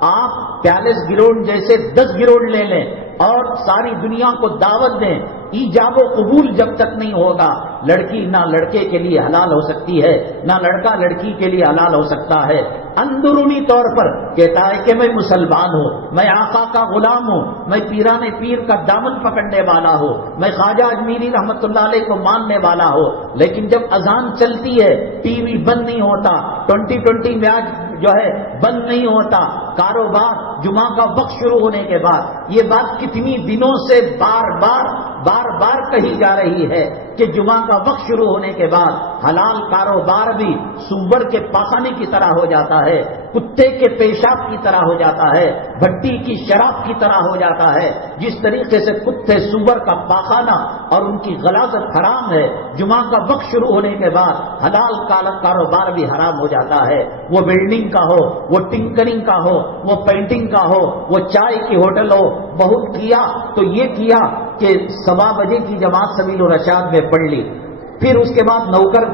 آپ 40 گراؤنڈ جیسے 10 گراؤنڈ لے لیں اور ساری دنیا کو دعوت دیں، ایجاب و قبول جب تک نہیں ہوگا لڑکی نہ لڑکے کے لیے حلال ہو سکتی ہے، نہ لڑکا لڑکی کے لیے حلال ہو سکتا ہے۔ اندرونی طور پر کہتا ہے کہ میں مسلمان ہوں، میں آقا کا غلام ہوں، میں پیران پیر کا دامن پکڑنے والا ہوں، میں خواجہ اجمیری رحمت اللہ علیہ کو ماننے والا ہوں، لیکن جب اذان چلتی ہے ٹی وی بند نہیں ہوتا، 2020 میچ جو ہے بند نہیں ہوتا، کاروبار جمعہ کا وقت شروع ہونے کے بعد یہ بات کتنی دنوں سے بار بار کہی جا رہی ہے کہ جمعہ کا وقت شروع ہونے کے بعد حلال کاروبار بھی سور کے پاخانے کی طرح ہو جاتا ہے، کتے کے پیشاب کی طرح ہو جاتا ہے، بھٹی کی شراب کی طرح ہو جاتا ہے۔ جس طریقے سے کتے سور کا پاخانہ اور ان کی غلاظت حرام ہے، جمعہ کا وقت شروع ہونے کے بعد حلال کاروبار بھی حرام ہو جاتا ہے، وہ بلڈنگ کا ہو، وہ ٹنکرنگ کا ہو، وہ پینٹنگ کا ہو، وہ چائے کی ہوٹل ہو۔ بہت کیا تو یہ کیا کہ 7 بجے کی جماعت سبیل الرشاد میں پڑھ لی، پھر اس کے بعد نوکر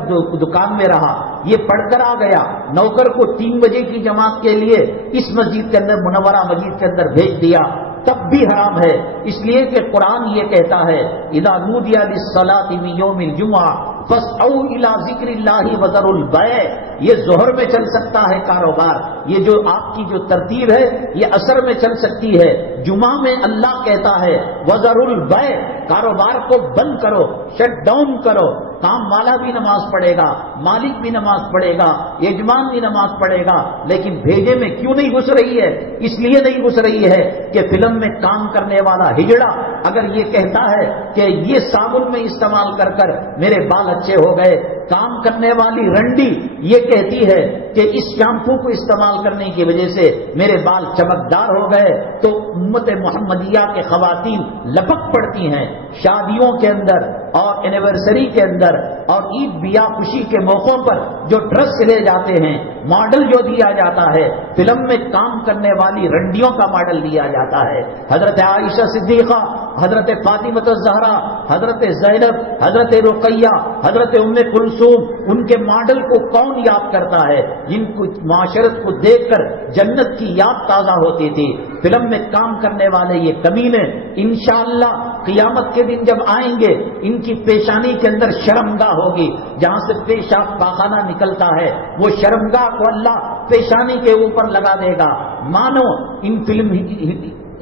دکان میں رہا، یہ پڑھ کر آ گیا، نوکر کو 3 بجے کی جماعت کے لیے اس مسجد کے اندر منورہ مسجد کے اندر بھیج دیا، تب بھی حرام ہے، اس لیے کہ قرآن یہ کہتا ہے اذا نودی للصلاۃ من یوم الجمعہ فاسعوا الی ذکر اللہ وذروا البیع۔ یہ ظہر میں چل سکتا ہے کاروبار، یہ جو آپ کی جو ترتیب ہے یہ عصر میں چل سکتی ہے، جمعہ میں اللہ کہتا ہے وذروا البیع، کاروبار کو بند کرو، شٹ ڈاؤن کرو، کام والا بھی نماز پڑھے گا، مالک بھی نماز پڑھے گا، یجمان بھی نماز پڑھے گا، لیکن بھیجے میں کیوں نہیں گھس رہی ہے؟ اس لیے نہیں گھس رہی ہے کہ فلم میں کام کرنے والا ہجڑا اگر یہ کہتا ہے کہ یہ صابن میں استعمال کر کر میرے بال اچھے ہو گئے، کام کرنے والی رنڈی یہ کہتی ہے کہ اس شیمپو کو استعمال کرنے کی وجہ سے میرے بال چمکدار ہو گئے، تو امت محمدیہ کے خواتین لپک پڑتی ہیں شادیوں کے اندر اور اینیورسری کے اندر اور عید بیاہ خوشی کے موقعوں پر جو ڈریس لے جاتے ہیں، ماڈل جو دیا جاتا ہے، فلم میں کام کرنے والی رنڈیوں کا ماڈل دیا جاتا ہے۔ حضرت عائشہ صدیقہ، حضرت فاطمہ الزہرا، حضرت زینب، حضرت رقیہ، حضرت ام کلثوم، ان کے ماڈل کو کون یاد کرتا ہے جن کو معاشرت کو دیکھ کر جنت کی یاد تازہ ہوتی تھی؟ فلم میں کام کرنے والے یہ کمینے انشاءاللہ قیامت کے دن جب آئیں گے ان کی پیشانی کے اندر شرمگاہ ہوگی، جہاں سے پیشاب پاخانہ نکلتا ہے وہ شرمگاہ کو اللہ پیشانی کے اوپر لگا دے گا۔ مانو ان فلم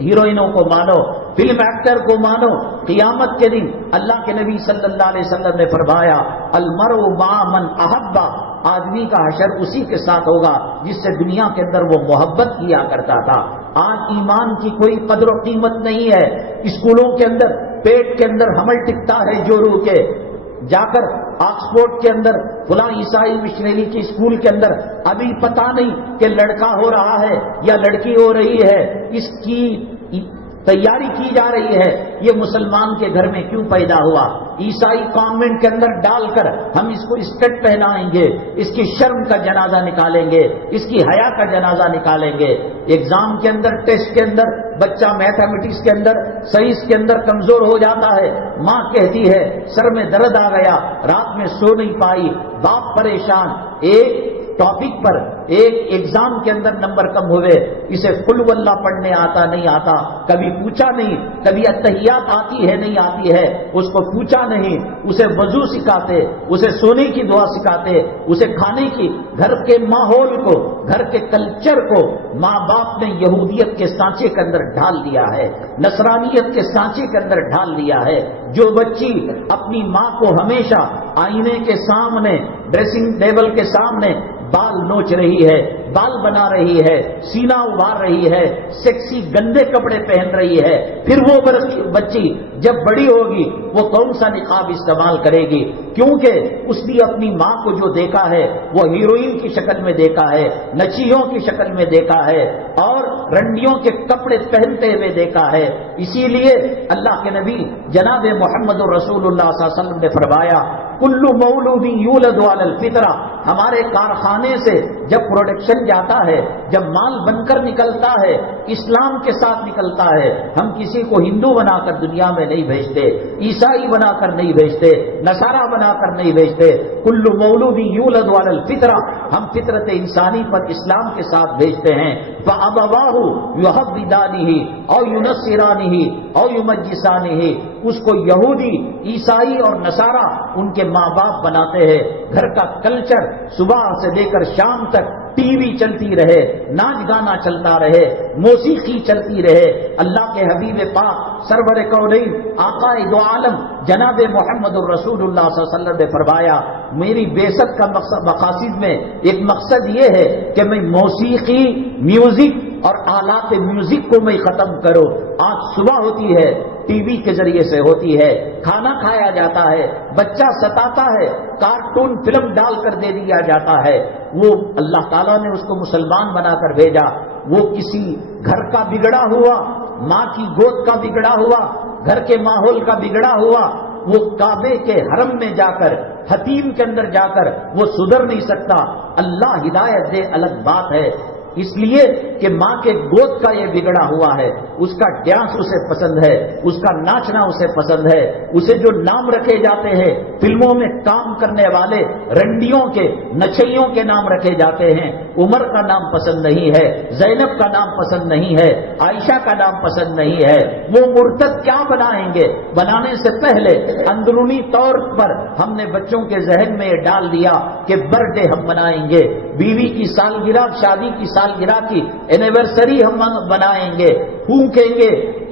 ہیروئنوں کو، مانو فلم ایکٹر کو، مانو قیامت کے دن اللہ کے نبی صلی اللہ علیہ وسلم نے فرمایا المرء مع من احب، آدمی کا حشر اسی کے ساتھ ہوگا جس سے دنیا کے اندر وہ محبت کیا کرتا تھا۔ آج ایمان کی کوئی قدر و قیمت نہیں ہے، اسکولوں کے اندر پیٹ کے اندر حمل ٹکتا ہے جورو کے، جا کر آکسفورڈ کے اندر فلاں عیسائی مشنری کی اسکول کے اندر ابھی پتہ نہیں کہ لڑکا ہو رہا ہے یا لڑکی ہو رہی ہے، اس کی تیاری کی جا رہی ہے۔ یہ مسلمان کے گھر میں کیوں پیدا ہوا؟ عیسائی کانوینٹ کے اندر ڈال کر ہم اس کو اسکرٹ پہنائیں گے، اس کی شرم کا جنازہ نکالیں گے، اس کی حیا کا جنازہ نکالیں گے۔ ایگزام کے اندر، ٹیسٹ کے اندر بچہ میتھمیٹکس کے اندر، سائنس کے اندر کمزور ہو جاتا ہے، ماں کہتی ہے سر میں درد آ گیا، رات میں سو نہیں پائی، باپ پریشان، ایک ٹاپک پر ایک ایگزام کے اندر نمبر کم ہوئے، اسے قل واللہ پڑھنے آتا نہیں آتا، کبھی پوچھا نہیں، کبھی اتحیات آتی ہے نہیں آتی ہے، اس کو پوچھا نہیں، اسے وضو سکھاتے، اسے سونے کی دعا سکھاتے، اسے کھانے کی، گھر کے ماحول کو، گھر کے کلچر کو ماں باپ نے یہودیت کے سانچے کے اندر ڈھال دیا ہے، نصرانیت کے سانچے کے اندر ڈھال دیا ہے۔ جو بچی اپنی ماں کو ہمیشہ آئینے کے سامنے، ڈریسنگ ٹیبل کے سامنے بال نوچ رہی ہے، بال بنا رہی ہے، سینہ ابھار رہی ہے، سیکسی گندے کپڑے پہن رہی ہے، پھر وہ بچی جب بڑی ہوگی وہ کون سا نقاب استعمال کرے گی؟ کیونکہ اس نے اپنی ماں کو جو دیکھا ہے وہ ہیروئن کی شکل میں دیکھا ہے، نچیوں کی شکل میں دیکھا ہے اور رنڈیوں کے کپڑے پہنتے ہوئے دیکھا ہے۔ اسی لیے اللہ کے نبی جناب محمد رسول اللہ صلی اللہ علیہ وسلم نے فرمایا کل مولود یولد علی الفطرہ، ہمارے کارخانے سے جب پروڈکشن جاتا ہے، جب مال بن کر نکلتا ہے، اسلام کے ساتھ نکلتا ہے، ہم کسی کو ہندو بنا کر دنیا میں نہیں بھیجتے، عیسائی بنا کر نہیں بھیجتے، نصارہ بنا کر نہیں بھیجتے، کل مولود یولد علی الفطرہ، ہم فطرت انسانی پر اسلام کے ساتھ بھیجتے ہیں۔ فَأَبَوَاهُ يُحَوِّدَانِهِ أَوْ يُنَصِّرَانِهِ أَوْ يُمَجِّسَانِهِ، اس کو یہودی، عیسائی اور نصارہ ان کے ماں باپ بناتے ہیں۔ گھر کا کلچر صبح سے لے کر شام تک ٹی وی چلتی رہے، ناچ گانا چلتا رہے، موسیقی چلتی رہے۔ اللہ کے حبیب پاک سرور کونین آقا دو عالم جناب محمد الرسول اللہ صلی اللہ علیہ وسلم نے فرمایا، میری بعثت کا مقاصد میں ایک مقصد یہ ہے کہ میں موسیقی، میوزک اور آلات میوزک کو میں ختم کروں۔ آج صبح ہوتی ہے ٹی وی کے ذریعے سے ہوتی ہے، کھانا کھایا جاتا ہے، بچہ ستاتا ہے، کارٹون فلم ڈال کر دے دیا جاتا ہے۔ وہ اللہ تعالیٰ نے اس کو مسلمان بنا کر بھیجا، وہ کسی گھر کا بگڑا ہوا، ماں کی گود کا بگڑا ہوا، گھر کے ماحول کا بگڑا ہوا، وہ کعبے کے حرم میں جا کر، حتیم کے اندر جا کر وہ سدھر نہیں سکتا۔ اللہ ہدایت دے الگ بات ہے، اس لیے کہ ماں کے گود کا یہ بگڑا ہوا ہے، اس کا ڈانس اسے پسند ہے، اس کا ناچنا اسے پسند ہے، اسے جو نام رکھے جاتے ہیں فلموں میں کام کرنے والے رنڈیوں کے، نچیوں کے نام رکھے جاتے ہیں، عمر کا نام پسند نہیں ہے، زینب کا نام پسند نہیں ہے، عائشہ کا نام پسند نہیں ہے۔ وہ مرتد کیا بنائیں گے؟ بنانے سے پہلے اندرونی طور پر ہم نے بچوں کے ذہن میں یہ ڈال دیا کہ برتھ ڈے ہم منائیں گے، بیوی کی سالگرہ، شادی کی سالگرہ کی اینیورسری ہم بنائیں گے، پھونکیں گے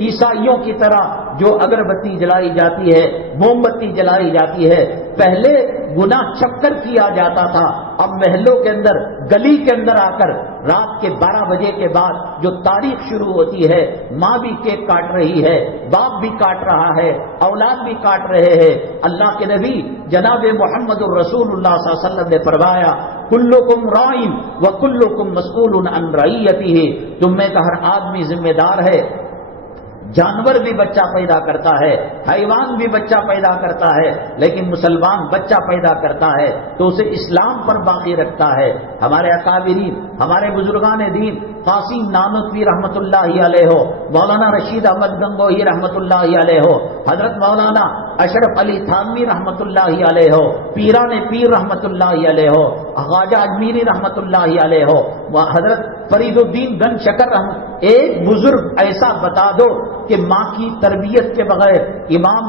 عیسائیوں کی طرح جو اگربتی جلائی جاتی ہے، موم بتی جلائی جاتی ہے۔ پہلے گناہ چھپ کر کیا جاتا تھا، اب محلوں کے اندر، گلی کے اندر آ کر رات کے 12 بجے کے بعد جو تاریخ شروع ہوتی ہے، ماں بھی کیک کاٹ رہی ہے، باپ بھی کاٹ رہا ہے، اولاد بھی کاٹ رہے ہیں۔ اللہ کے نبی جناب محمد الرسول اللہ صلی اللہ علیہ وسلم نے فرمایا، کلکم رائن وکلکم مسئول عن رعیتہ، تم میں کا ہر آدمی ذمہ دار ہے۔ جانور بھی بچہ پیدا کرتا ہے، حیوان بھی بچہ پیدا کرتا ہے، لیکن مسلمان بچہ پیدا کرتا ہے تو اسے اسلام پر باقی رکھتا ہے۔ ہمارے اکابرین، ہمارے بزرگان دین، قاسم نانوتوی رحمت اللہ علیہ ہو، مولانا رشید احمد گنگوہی رحمت اللہ علیہ ہو، حضرت مولانا اشرف علی تھانوی رحمت اللہ علیہ ہو، پیران پیر رحمت اللہ علیہ ہو، خواجہ اجمیری رحمت اللہ علیہ ہو، حضرت فرید الدین گن شکر رحمت، ایک بزرگ ایسا بتا دو کہ ماں کی تربیت کے بغیر امام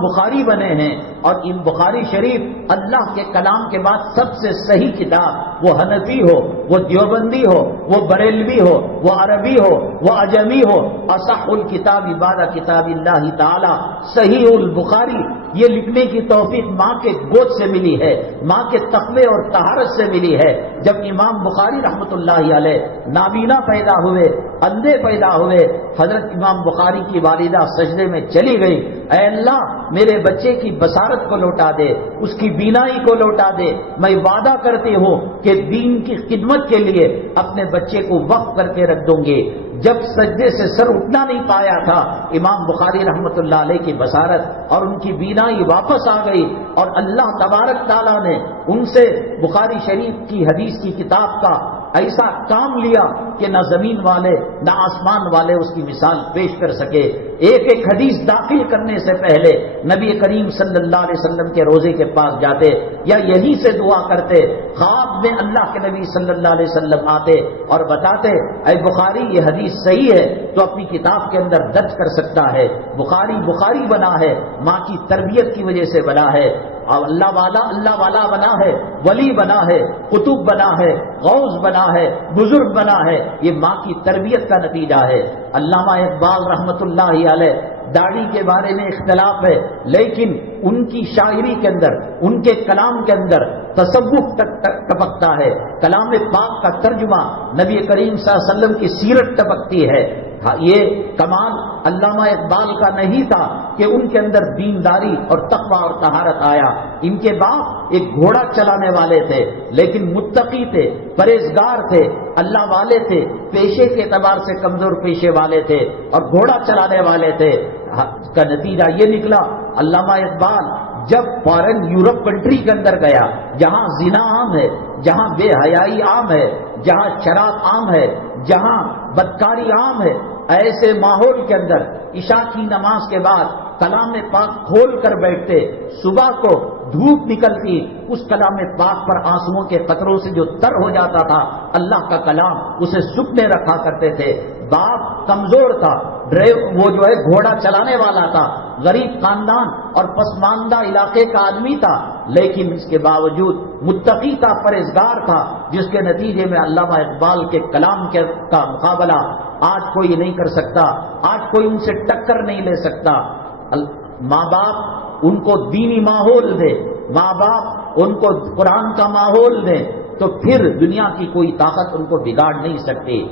بخاری بنے ہیں، اور بخاری شریف اللہ کے کلام کے بعد سب سے صحیح کتاب، وہ حنفی ہو، وہ دیوبندی ہو، وہ بریلوی ہو، وہ عربی ہو، وہ عجمی ہو، اصح الکتاب بعد کتاب اللہ تعالی صحیح البخاری، یہ لکھنے کی توفیق ماں کے گود سے ملی ہے، ماں کے تقوی اور طہارت سے ملی ہے۔ جب امام بخاری رحمت اللہ علیہ نابینا پیدا ہوئے، اندھے پیدا ہوئے، حضرت امام بخاری کی والدہ سجدے میں چلی گئی، اے اللہ میرے بچے کی بصارت کو لوٹا دے، اس کی بینائی کو لوٹا دے، میں وعدہ کرتی ہوں کہ دین کی خدمت کے لیے اپنے بچے کو وقف کر کے رکھ دوں گی۔ جب سجدے سے سر اٹھنا نہیں پایا تھا، امام بخاری رحمت اللہ علیہ کی بصارت اور ان کی بینائی واپس آ گئی، اور اللہ تبارک تعالیٰ نے ان سے بخاری شریف کی حدیث کی کتاب کا ایسا کام لیا کہ نہ زمین والے نہ آسمان والے اس کی مثال پیش کر سکے۔ ایک ایک حدیث داخل کرنے سے پہلے نبی کریم صلی اللہ علیہ وسلم کے روزے کے پاس جاتے یا یہیں سے دعا کرتے، خواب میں اللہ کے نبی صلی اللہ علیہ وسلم آتے اور بتاتے، اے بخاری یہ حدیث صحیح ہے تو اپنی کتاب کے اندر درج کر سکتا ہے۔ بخاری بنا ہے، ماں کی تربیت کی وجہ سے بنا ہے، اور اللہ والا بنا ہے، ولی بنا ہے، قطب بنا ہے، غوث بنا ہے، بزرگ بنا ہے، یہ ماں کی تربیت کا نتیجہ ہے۔ علامہ اقبال رحمت اللہ علیہ، داڑھی کے بارے میں اختلاف ہے، لیکن ان کی شاعری کے اندر، ان کے کلام کے اندر تصوف ٹپکتا ہے، کلام پاک کا ترجمہ نبی کریم صلی اللہ علیہ وسلم کی سیرت ٹپکتی ہے۔ یہ کمال علامہ اقبال کا نہیں تھا کہ ان کے اندر دینداری اور تقوی اور طہارت آیا۔ ان کے باپ ایک گھوڑا چلانے والے تھے، لیکن متقی تھے، پرہیزگار تھے، اللہ والے تھے، پیشے کے اعتبار سے کمزور پیشے والے تھے اور گھوڑا چلانے والے تھے۔ کا نتیجہ یہ نکلا، علامہ اقبال جب فارن یورپ کنٹری کے اندر گیا، جہاں زنا عام ہے، جہاں بے حیائی عام ہے، جہاں شراب عام ہے، جہاں بدکاری عام ہے، ایسے ماحول کے اندر عشاء کی نماز کے بعد کلام پاک کھول کر بیٹھتے، صبح کو دھوپ نکلتی، اس کلام پاک پر آنسوؤں کے قطروں سے جو تر ہو جاتا تھا، اللہ کا کلام اسے سکنے رکھا کرتے تھے۔ باپ کمزور تھا، وہ جو ہے گھوڑا چلانے والا تھا، غریب خاندان اور پسماندہ علاقے کا آدمی تھا، لیکن اس کے باوجود متقی تھا، پرہیزگار تھا، جس کے نتیجے میں علامہ اقبال کے کلام کا مقابلہ آج کوئی نہیں کر سکتا، آج کوئی ان سے ٹکر نہیں لے سکتا۔ ماں باپ ان کو دینی ماحول دے، ماں باپ ان کو قرآن کا ماحول دے، تو پھر دنیا کی کوئی طاقت ان کو بگاڑ نہیں سکتی۔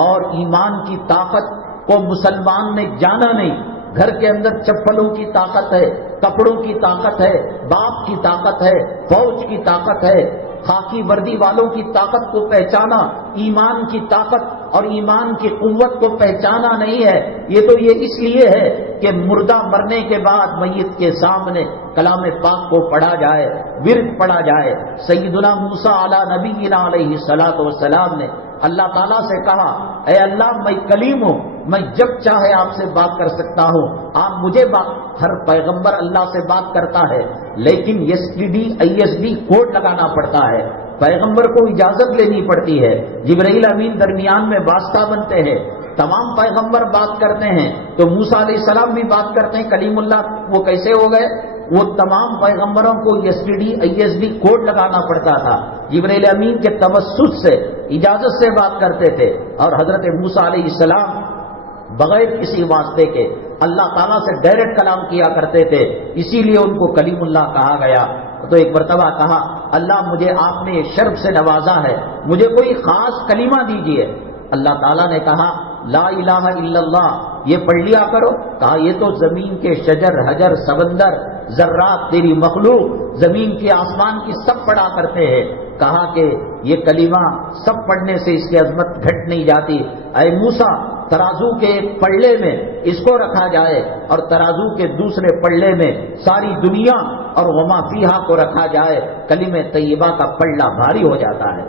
اور ایمان کی طاقت کو مسلمان نے جانا نہیں۔ گھر کے اندر چپلوں کی طاقت ہے، کپڑوں کی طاقت ہے، باپ کی طاقت ہے، فوج کی طاقت ہے، خاکی وردی والوں کی طاقت کو پہچانا، ایمان کی طاقت اور ایمان کی قوت کو پہچانا نہیں ہے۔ یہ اس لیے ہے کہ مردہ مرنے کے بعد میت کے سامنے کلام پاک کو پڑھا جائے، ورد پڑھا جائے۔ سیدنا موسیٰ علی نبینا علیہ الصلوۃ والسلام نے اللہ تعالیٰ سے کہا، اے اللہ میں کلیم ہوں، میں جب چاہے آپ سے بات کر سکتا ہوں، آپ مجھے ہر پیغمبر اللہ سے بات کرتا ہے، لیکن STD ISD کوڈ لگانا پڑتا ہے، پیغمبر کو اجازت لینی پڑتی ہے، جبرائیل امین درمیان میں واسطہ بنتے ہیں، تمام پیغمبر بات کرتے ہیں، تو موسیٰ علیہ السلام بھی بات کرتے ہیں، کلیم اللہ وہ کیسے ہو گئے؟ وہ تمام پیغمبروں کو STD ISD کوڈ لگانا پڑتا تھا، جبرائیل امین کے توسط سے اجازت سے بات کرتے تھے، اور حضرت موسیٰ علیہ السلام بغیر کسی واسطے کے اللہ تعالیٰ سے ڈائریکٹ کلام کیا کرتے تھے، اسی لیے ان کو کلیم اللہ کہا گیا۔ تو ایک مرتبہ کہا، اللہ مجھے آپ نے شرف سے نوازا ہے، مجھے کوئی خاص کلمہ دیجیے۔ اللہ تعالیٰ نے کہا، لا الہ الا اللہ، یہ پڑھ لیا کرو۔ کہا یہ تو زمین کے شجر حجر سمندر ذرات تیری مخلوق زمین کے آسمان کی سب پڑھا کرتے ہیں۔ کہا کہ یہ کلمہ سب پڑھنے سے اس کی عظمت گھٹ نہیں جاتی، اے موسیٰ ترازو کے ایک پلڑے میں اس کو رکھا جائے اور ترازو کے دوسرے پلڑے میں ساری دنیا اور وما فیہا کو رکھا جائے، کلمہ طیبہ کا پلڑا بھاری ہو جاتا ہے۔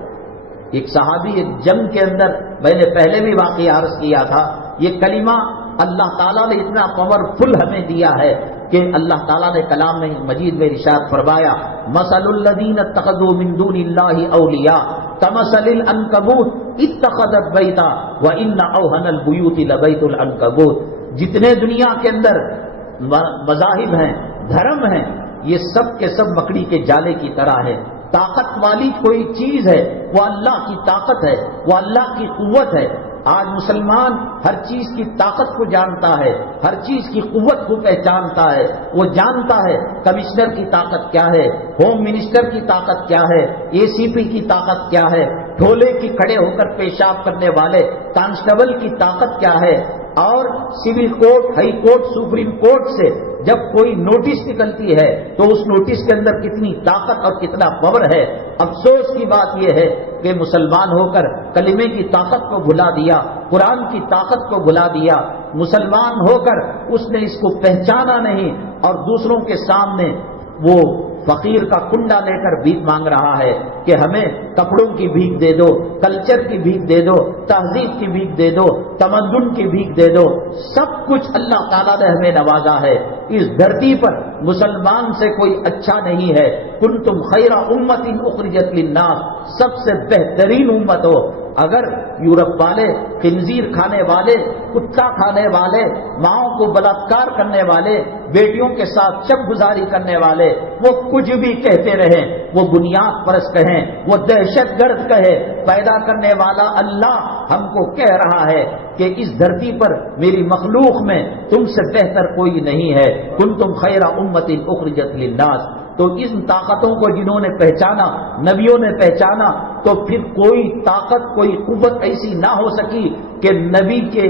ایک صحابی ایک جنگ کے اندر، میں نے پہلے بھی واقعہ عرض کیا تھا، یہ کلمہ اللہ تعالیٰ نے اتنا پاورفل ہمیں دیا ہے کہ اللہ تعالیٰ نے کلام میں مجید میں ارشاد فرمایا، مثل الذین اتخذوا من دون اللہ اولیاء کمثل العنکبوت اتخذت بیتا وان اوہن البیوت لبیت العنکبوت۔ جتنے دنیا کے اندر مذاہب ہیں، دھرم ہیں، یہ سب کے سب مکڑی کے جالے کی طرح ہے۔ طاقت والی کوئی چیز ہے وہ اللہ کی طاقت ہے، وہ اللہ کی قوت ہے۔ آج مسلمان ہر چیز کی طاقت کو جانتا ہے، ہر چیز کی قوت کو پہچانتا ہے، وہ جانتا ہے کمشنر کی طاقت کیا ہے، ہوم منسٹر کی طاقت کیا ہے، ACP کی طاقت کیا ہے، ڈھولے کی کھڑے ہو کر پیشاب کرنے والے کانسٹیبل کی طاقت کیا ہے، اور civil court, high court, supreme court سے جب کوئی نوٹس نکلتی ہے تو اس نوٹس کے اندر کتنی طاقت اور کتنا پاور ہے۔ افسوس کی بات یہ ہے کہ مسلمان ہو کر کلمے کی طاقت کو بھلا دیا، قرآن کی طاقت کو بھلا دیا، مسلمان ہو کر اس نے اس کو پہچانا نہیں، اور دوسروں کے سامنے وہ فقیر کا کنڈا لے کر بھیک مانگ رہا ہے کہ ہمیں کپڑوں کی بھیک دے دو، کلچر کی بھیک دے دو، تہذیب کی بھیک دے دو، تمدن کی بھیک دے دو۔ سب کچھ اللہ تعالیٰ نے ہمیں نوازا ہے۔ اس دھرتی پر مسلمان سے کوئی اچھا نہیں ہے۔ کنتم خیر امت اخرجت للناس، سب سے بہترین امت ہو۔ اگر یورپ والے، خنزیر کھانے والے، کتا کھانے والے، ماؤں کو بلاತ್ಕಾರ کرنے والے، بیٹیوں کے ساتھ شب گزاری کرنے والے، وہ کچھ بھی کہتے رہیں، وہ بنیاد پرست کہیں، وہ دہشت گرد کہے، پیدا کرنے والا اللہ ہم کو کہہ رہا ہے کہ اس دھرتی پر میری مخلوق میں تم سے بہتر کوئی نہیں ہے۔ کنتم خیر امت اخرجت للناس۔ تو ان طاقتوں کو جنہوں نے پہچانا، نبیوں نے پہچانا، تو پھر کوئی طاقت، کوئی قوت ایسی نہ ہو سکی کہ نبی کے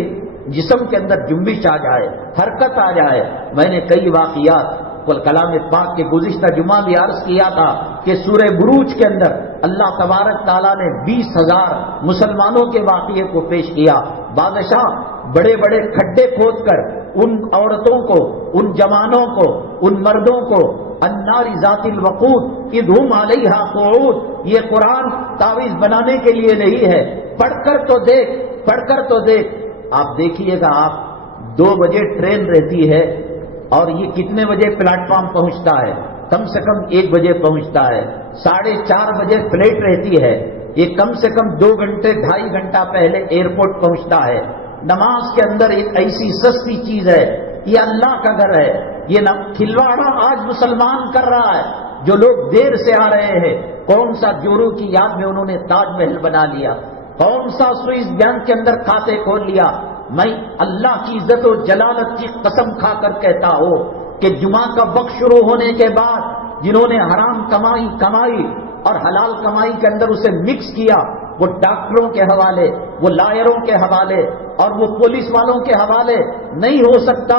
جسم کے اندر جنبش آ جائے، حرکت آ جائے۔ میں نے کئی واقعات کلام پاک کے گزشتہ جمعہ بھی عرض کیا تھا کہ سورہ بروج کے اندر اللہ تبارک تعالیٰ نے 20,000 مسلمانوں کے واقعے کو پیش کیا۔ بادشاہ بڑے بڑے کھڈے کھود کر ان عورتوں کو، ان جوانوں کو، ان مردوں کو النار ذات الوقود اذ هم علیہا قعود، یہ قرآن تعویذ بنانے کے لیے نہیں ہے، پڑھ کر تو دیکھ، پڑھ کر تو دیکھ۔ آپ دیکھیے گا، آپ 2 بجے ٹرین رہتی ہے اور یہ کتنے بجے پلیٹ فارم پہنچتا ہے؟ کم سے کم 1 بجے پہنچتا ہے۔ 4:30 بجے فلائٹ رہتی ہے، یہ کم سے کم 2 گھنٹے 2.5 گھنٹہ پہلے ایئرپورٹ پہنچتا ہے۔ نماز کے اندر ایک ایسی سستی چیز ہے، یہ اللہ کا گھر ہے، یہ کھلواڑا آج مسلمان کر رہا ہے۔ جو لوگ دیر سے آ رہے ہیں، کون سا جورو کی یاد میں انہوں نے تاج محل بنا لیا، کون سا سوئس بینک کے اندر کھاتے کھول لیا۔ میں اللہ کی عزت و جلالت کی قسم کھا کر کہتا ہوں کہ جمعہ کا وقت شروع ہونے کے بعد جنہوں نے حرام کمائی اور حلال کمائی کے اندر اسے مکس کیا، وہ ڈاکٹروں کے حوالے، وہ لائروں کے حوالے اور وہ پولیس والوں کے حوالے نہیں ہو سکتا۔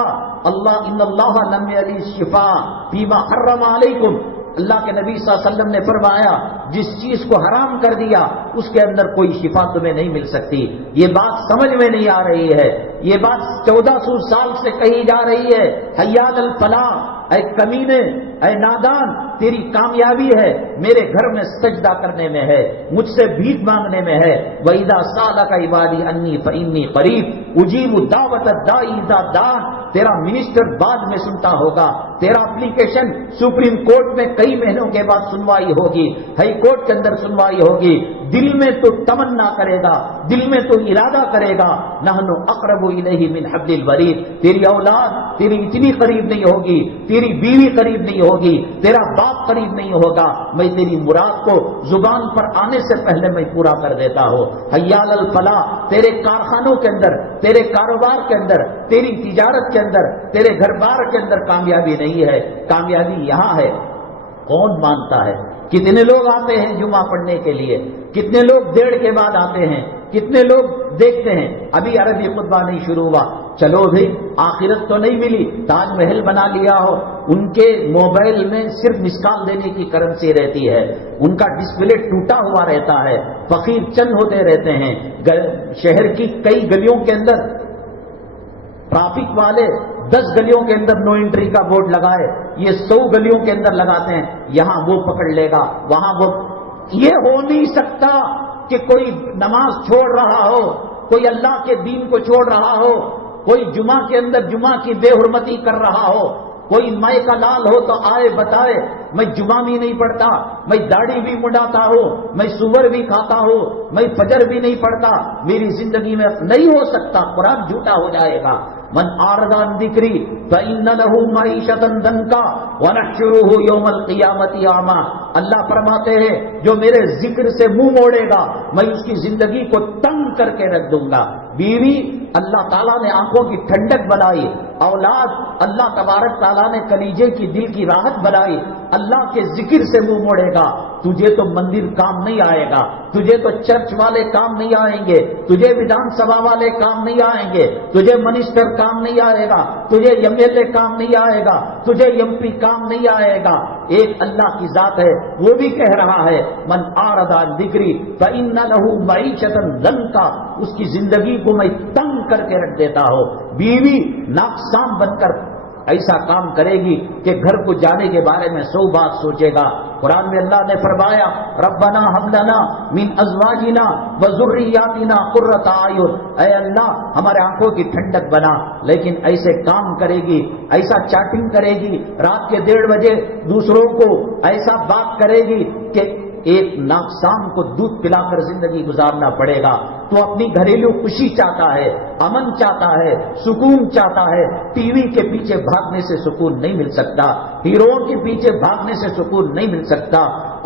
اللہ ان اللہ لم یلی شفا فیما حرم علیکم، اللہ کے نبی صلی اللہ علیہ وسلم نے فرمایا جس چیز کو حرام کر دیا اس کے اندر کوئی شفا تمہیں نہیں مل سکتی۔ یہ بات سمجھ میں نہیں آ رہی ہے، یہ بات 1400 سال سے کہی جا رہی ہے، حی علی الفلاح، اے کمینے، اے نادان، تیری کامیابی ہے میرے گھر میں سجدہ کرنے میں ہے، مجھ سے بھیک مانگنے میں ہے۔ وَإِذَا سَأَلَكَ عِبَادِي عَنِّي فَإِنِّي قَرِيبٌ أُجِيبُ دَعْوَةَ الدَّاعِ إِذَا دَعَانِ۔ تیرا منسٹر بعد میں سنتا ہوگا، تیرا اپلیکیشن سپریم کورٹ میں کئی مہینوں کے بعد سنوائی ہوگی، ہائی کورٹ کے اندر سنوائی ہوگی، دل میں تو تمنا کرے گا، دل میں تو ارادہ کرے گا، نحن اقرب الیہ من حبل الورید، تیری اولاد تیری اتنی قریب نہیں ہوگی، تیری بیوی قریب نہیں ہوگی، تیرا باپ قریب نہیں ہوگا، میں تیری مراد کو زبان پر آنے سے پہلے میں پورا کر دیتا ہوں۔ حی علی الفلاح، تیرے کارخانوں کے اندر، تیرے کاروبار کے اندر، تیری تجارت کے اندر، تیرے گھر بار کے اندر کامیابی نہیں ہے، کامیابی یہاں ہے۔ کون مانتا ہے؟ کتنے لوگ آتے ہیں جمعہ پڑھنے کے لیے، کتنے لوگ 1:30 کے بعد آتے ہیں، کتنے لوگ دیکھتے ہیں ابھی عربی خطبہ نہیں شروع ہوا، چلو بھائی آخرت تو نہیں ملی، تاج محل بنا لیا ہو، ان کے موبائل میں صرف مسکال دینے کی کرنسی رہتی ہے، ان کا ڈسپلے ٹوٹا ہوا رہتا ہے، فقیر چند ہوتے رہتے ہیں۔ شہر کی کئی گلیوں کے اندر ٹرافک والے 10 گلیوں کے اندر نو انٹری کا بورڈ لگائے، یہ 100 گلیوں کے اندر لگاتے ہیں، یہاں وہ پکڑ لے گا، وہاں وہ۔ یہ ہو نہیں سکتا کہ کوئی نماز چھوڑ رہا ہو، کوئی اللہ کے دین کو چھوڑ رہا ہو، کوئی جمعہ کے اندر جمعہ کی بے حرمتی کر رہا ہو، کوئی مائے کا لال ہو تو آئے بتائے میں جمعہ بھی نہیں پڑھتا، میں داڑھی بھی مڈاتا ہوں، میں سور بھی کھاتا ہوں، میں فجر بھی نہیں پڑھتا، میری زندگی میں نہیں ہو سکتا، قرآن جھوٹا ہو جائے گا۔ من اعرض عن ذکری فإن له معیشۃ ضنکا ونحشره یوم القیامۃ اعمی، اللہ فرماتے ہیں جو میرے ذکر سے منہ موڑے گا میں اس کی زندگی کو تنگ کر کے رکھ دوں گا۔ بیوی اللہ تعالیٰ نے آنکھوں کی ٹھنڈک بنائی، اولاد اللہ تبارک تعالیٰ نے کلیجے کی دل کی راحت بنائی، اللہ کے ذکر سے منہ موڑے گا تجھے تو مندر کام نہیں آئے گا، تجھے تو چرچ والے کام نہیں آئیں گے، تجھے ویدھان سبھا والے کام نہیں آئیں گے، تجھے منسٹر کام نہیں آئے گا، تجھے MLA کام نہیں آئے گا، تجھے MP کام نہیں آئے گا۔ ایک اللہ کی ذات ہے، وہ بھی کہہ رہا ہے من اعرض عن ذکری فإن له معیشۃ ضنکا، اس کی زندگی کو میں تنگ کر کے رکھ دیتا ہوں۔ بیوی ناقصان بن کر ایسا کام کرے گی کہ گھر کو جانے کے بارے میں 100 بات سوچے گا۔ قرآن میں اللہ نے فرمایا ربنا هب لنا من ازواجنا وذریاتنا قرۃ اعین، اے اللہ ہمارے آنکھوں کی ٹھنڈک بنا، لیکن ایسے کام کرے گی، ایسا چیٹنگ کرے گی، رات کے 1:30 بجے دوسروں کو ایسا بات کرے گی کہ ایک ناقصان کو دودھ پلا کر زندگی گزارنا پڑے گا۔ تو اپنی گھریلو خوشی چاہتا ہے، امن چاہتا ہے، سکون چاہتا ہے، ٹی وی کے پیچھے بھاگنے سے سکون نہیں مل سکتا، ہیروؤں کے پیچھے بھاگنے سے سکون نہیں مل سکتا،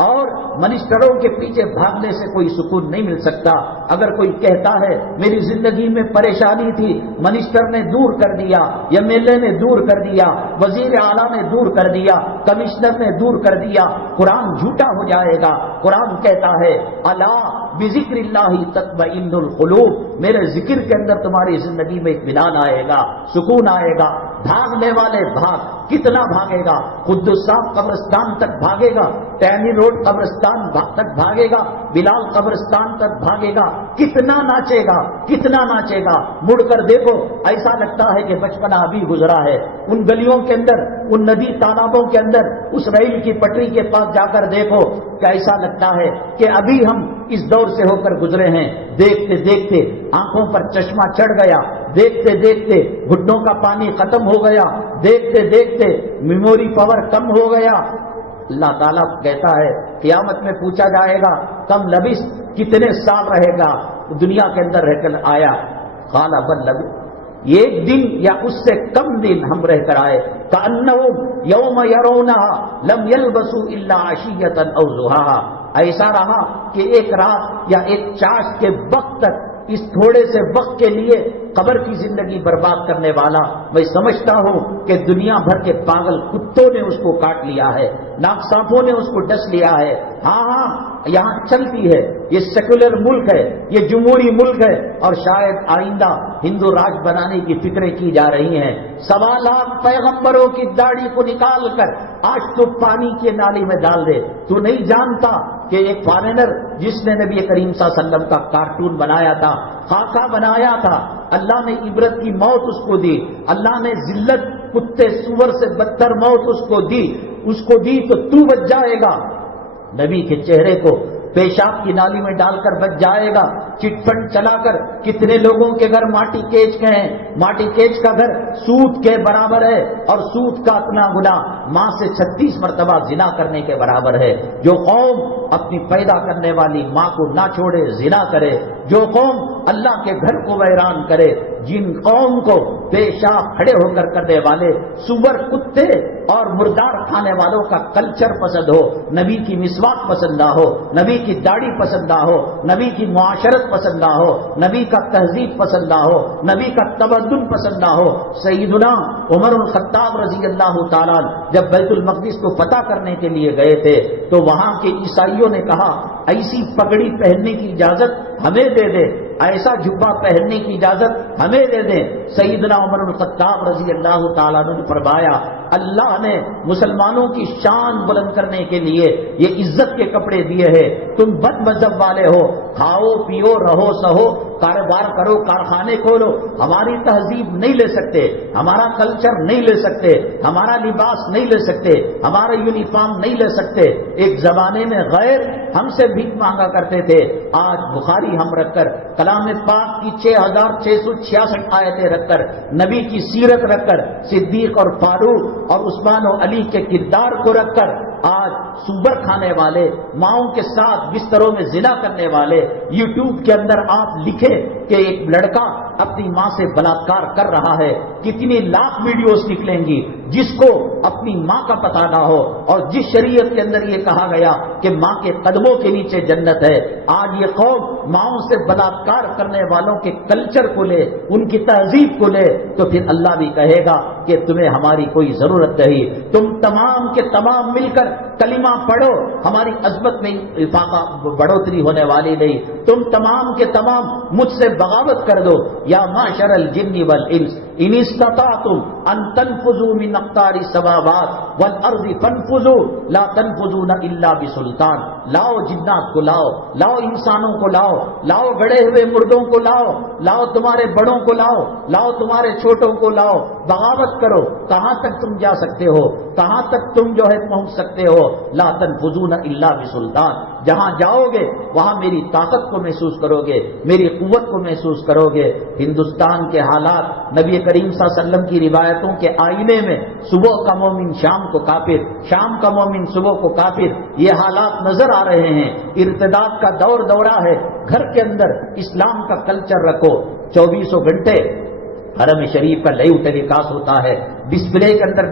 اور منسٹروں کے پیچھے بھاگنے سے کوئی سکون نہیں مل سکتا۔ اگر کوئی کہتا ہے میری زندگی میں پریشانی تھی، منسٹر نے دور کر دیا، MLA نے دور کر دیا، وزیر اعلیٰ نے دور کر دیا، کمشنر نے دور کر دیا، قرآن جھوٹا ہو جائے گا۔ قرآن کہتا ہے الا بذکر اللہ تطمئن القلوب، میرے ذکر کے اندر تمہاری زندگی میں اطمینان آئے گا، سکون آئے گا۔ بھاگنے والے بھاگ، کتنا بھاگے گا؟ قدس صاحب قبرستان تک بھاگے گا، ٹینی روڈ قبر قبرستان تک بھاگے گا، بلال قبرستان تک بھاگے گا، کتنا ناچے گا، کتنا ناچے گا، مڑ کر دیکھو ایسا لگتا ہے کہ بچپنا ابھی گزرا ہے۔ ان گلیوں کے اندر، ان ندی تالابوں کے اندر، اس ریل کی پٹری کے پاس جا کر دیکھو کہ ایسا لگتا ہے کہ ابھی ہم اس دور سے ہو کر گزرے ہیں۔ دیکھتے دیکھتے آنکھوں پر چشمہ چڑھ گیا، دیکھتے دیکھتے گھٹنوں کا پانی ختم ہو گیا، دیکھتے دیکھتے میموری پاور کم ہو گیا۔ اللہ تعالیٰ کہتا ہے قیامت میں پوچھا جائے گا کم لبس، کتنے سال رہے گا دنیا کے اندر رہ کر آیا؟ قال بل لبث، ایک دن یا اس سے کم دن ہم رہ کر آئے۔ کأنہم یوم یرونہا لم یلبسوا الا عشیۃ او ضحاہا، ایسا رہا کہ ایک رات یا ایک چاشت کے وقت تک اس تھوڑے سے وقت کے لیے قبر کی زندگی برباد کرنے والا، میں سمجھتا ہوں کہ دنیا بھر کے پاگل کتوں نے اس کو کاٹ لیا ہے، ناقصافوں نے اس کو ڈس لیا ہے۔ ہاں یہاں چلتی ہے، یہ سیکولر ملک ہے، یہ جمہوری ملک ہے، اور شاید آئندہ ہندو راج بنانے کی فکریں کی جا رہی ہیں۔ 1.25 لاکھ پیغمبروں کی داڑھی کو نکال کر آج تو پانی کے نالی میں ڈال دے۔ تو نہیں جانتا کہ ایک فارینر جس نے نبی کریم صلی اللہ علیہ وسلم کا کارٹون بنایا تھا، خاکہ بنایا تھا، اللہ نے عبرت کی موت اس کو دی، اللہ نے ذلت کتے سور سے بدتر موت اس کو دی تو بچ جائے گا؟ نبی کے چہرے کو پیشاب کی نالی میں ڈال کر بچ جائے گا؟ چٹ فنڈ چلا کر کتنے لوگوں کے گھر ماٹی کیچ کے ہیں، ماٹی کیچ کا گھر سود کے برابر ہے، اور سود کا اتنا گناہ ماں سے 36 مرتبہ زنا کرنے کے برابر ہے۔ جو قوم اپنی پیدا کرنے والی ماں کو نہ چھوڑے، زنا کرے، جو قوم اللہ کے گھر کو ویران کرے، جن قوم کو پیشاب کھڑے ہو کر کرنے والے سور کتے اور مردار کھانے والوں کا کلچر پسند ہو، نبی کی مسواک پسند نہ ہو، نبی کی داڑھی پسند نہ ہو، نبی کی معاشرت پسند نہ ہو، نبی کا تہذیب پسند نہ ہو، نبی کا تمدن پسند نہ ہو۔ سیدنا عمر الخطاب رضی اللہ تعالیٰ جب بیت المقدس کو فتح کرنے کے لیے گئے تھے تو وہاں کے عیسائیوں نے کہا ایسی پگڑی پہننے کی اجازت ہمیں دے دے، ایسا جبہ پہننے کی اجازت ہمیں دے دیں۔ سیدنا عمر الخطاب رضی اللہ تعالیٰ نے فرمایا اللہ نے مسلمانوں کی شان بلند کرنے کے لیے یہ عزت کے کپڑے دیے ہیں، تم بد مذہب والے ہو، کھاؤ پیو رہو سہو، کاروبار کرو، کارخانے کھولو، ہماری تہذیب نہیں لے سکتے، ہمارا کلچر نہیں لے سکتے، ہمارا لباس نہیں لے سکتے، ہمارا یونیفارم نہیں لے سکتے۔ ایک زمانے میں غیر ہم سے بھیک مانگا کرتے تھے، آج بخاری ہم رکھ کر، کلام پاک کی 6666 آیتیں رکھ کر، نبی کی سیرت رکھ کر، صدیق اور فاروق اور عثمان و علی کے کردار کو رکھ کر، آج سوبر کھانے والے، ماؤں کے ساتھ بستروں میں زنا کرنے والے، یوٹیوب کے اندر آپ لکھیں کہ ایک لڑکا اپنی ماں سے بلاತ್ಕಾರ کر رہا ہے، کتنی لاکھ ویڈیوز نکلیں گی جس کو اپنی ماں کا پتہ نہ ہو، اور جس شریعت کے اندر یہ کہا گیا کہ ماں کے قدموں کے نیچے جنت ہے، آج یہ قوم ماؤں سے بلاತ್ಕಾರ کرنے والوں کے کلچر کو لے، ان کی تہذیب کو لے، تو پھر اللہ بھی کہے گا کہ تمہیں ہماری کوئی ضرورت نہیں، تم تمام کے تمام مل کر کلمہ پڑھو، ہماری عظمت میں بڑھوتری ہونے والی نہیں، تم تمام کے تمام مجھ سے بغاوت کر دو۔ یا معشر الجن والانس ان استطعتم ان تنفذوا من اقطار السماوات والارض فانفذوا لا تنفذون الا بسلطان، لاؤ جنات کو لاؤ، لاؤ انسانوں کو لاؤ، لاؤ گڑے ہوئے مردوں کو لاؤ، لاؤ تمہارے بڑوں کو لاؤ، لاؤ تمہارے چھوٹوں کو لاؤ، بغاوت کرو، کہاں تک تم جا سکتے ہو، کہاں تک تم جو ہے پہنچ سکتے ہو؟ لا تنفذون الا بسلطان، جہاں جاؤ گے وہاں میری طاقت کو محسوس کرو گے، میری قوت کو محسوس کرو گے۔ ہندوستان کے حالات نبی کریم صلی اللہ علیہ وسلم کی روایتوں کے آئینے میں، صبح کا مومن شام کو کافر، شام کا مومن صبح کو کافر، یہ حالات نظر آ رہے ہیں۔ ارتداد کا دورہ ہے، گھر کے اندر اسلام کا کلچر رکھو، 24 گھنٹے حرم شریف کا لائیو ٹیلی کاسٹ ہوتا ہے، ڈسپلے کے اندر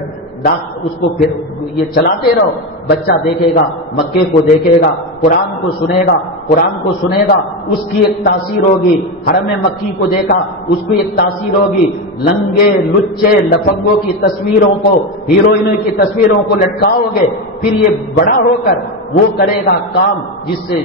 اس کو پھر یہ چلاتے رہو، بچہ دیکھے گا، مکے کو دیکھے گا، قرآن کو سنے گا، اس کی ایک تاثیر ہوگی۔ حرم مکی کو دیکھا، اس کی ایک تاثیر ہوگی۔ لنگے لچے لفنگوں کی تصویروں کو، ہیروئنوں کی تصویروں کو لٹکاؤ گے، پھر یہ بڑا ہو کر وہ کرے گا کام جس سے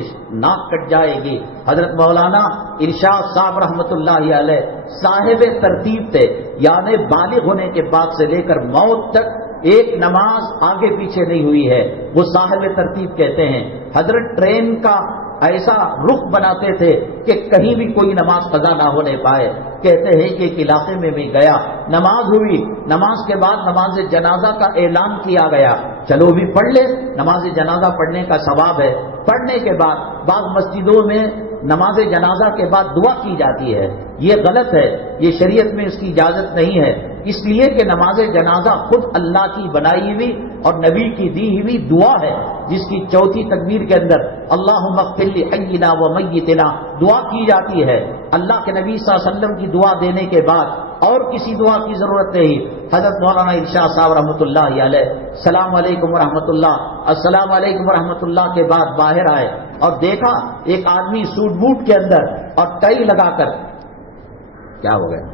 ناک کٹ جائے گی۔ حضرت مولانا ارشاد صاحب رحمۃ اللہ علیہ صاحب ترتیب تھے، یعنی بالغ ہونے کے بعد سے لے کر موت تک ایک نماز آگے پیچھے نہیں ہوئی ہے، وہ صاحب ترتیب ترتیب کہتے ہیں. حضرت ٹرین کا ایسا رخ بناتے تھے کہ کہیں بھی کوئی نماز قضا نہ ہونے پائے. کہتے ہیں کہ ایک علاقے میں بھی گیا, نماز ہوئی, نماز کے بعد نماز جنازہ کا اعلان کیا گیا, چلو بھی پڑھ لے, نماز جنازہ پڑھنے کا ثواب ہے. پڑھنے کے بعد بعض مسجدوں میں نماز جنازہ کے بعد دعا کی جاتی ہے. یہ غلط ہے, یہ شریعت میں اس کی اجازت نہیں ہے, اس لیے کہ نماز جنازہ خود اللہ کی بنائی ہوئی اور نبی کی دی ہوئی دعا ہے, جس کی چوتھی تکبیر کے اندر اللہم اغفر لحینا و میتنا دعا کی جاتی ہے. اللہ کے نبی صلی اللہ علیہ وسلم کی دعا دینے کے بعد اور کسی دعا کی ضرورت نہیں. حضرت مولانا ارشاد صاحب رحمۃ اللہ علیہ السلام علیکم ورحمۃ اللہ, السلام علیکم ورحمۃ اللہ کے بعد باہر آئے اور دیکھا ایک آدمی سوٹ بوٹ کے اندر اور ٹائی لگا کر, کیا ہو گیا,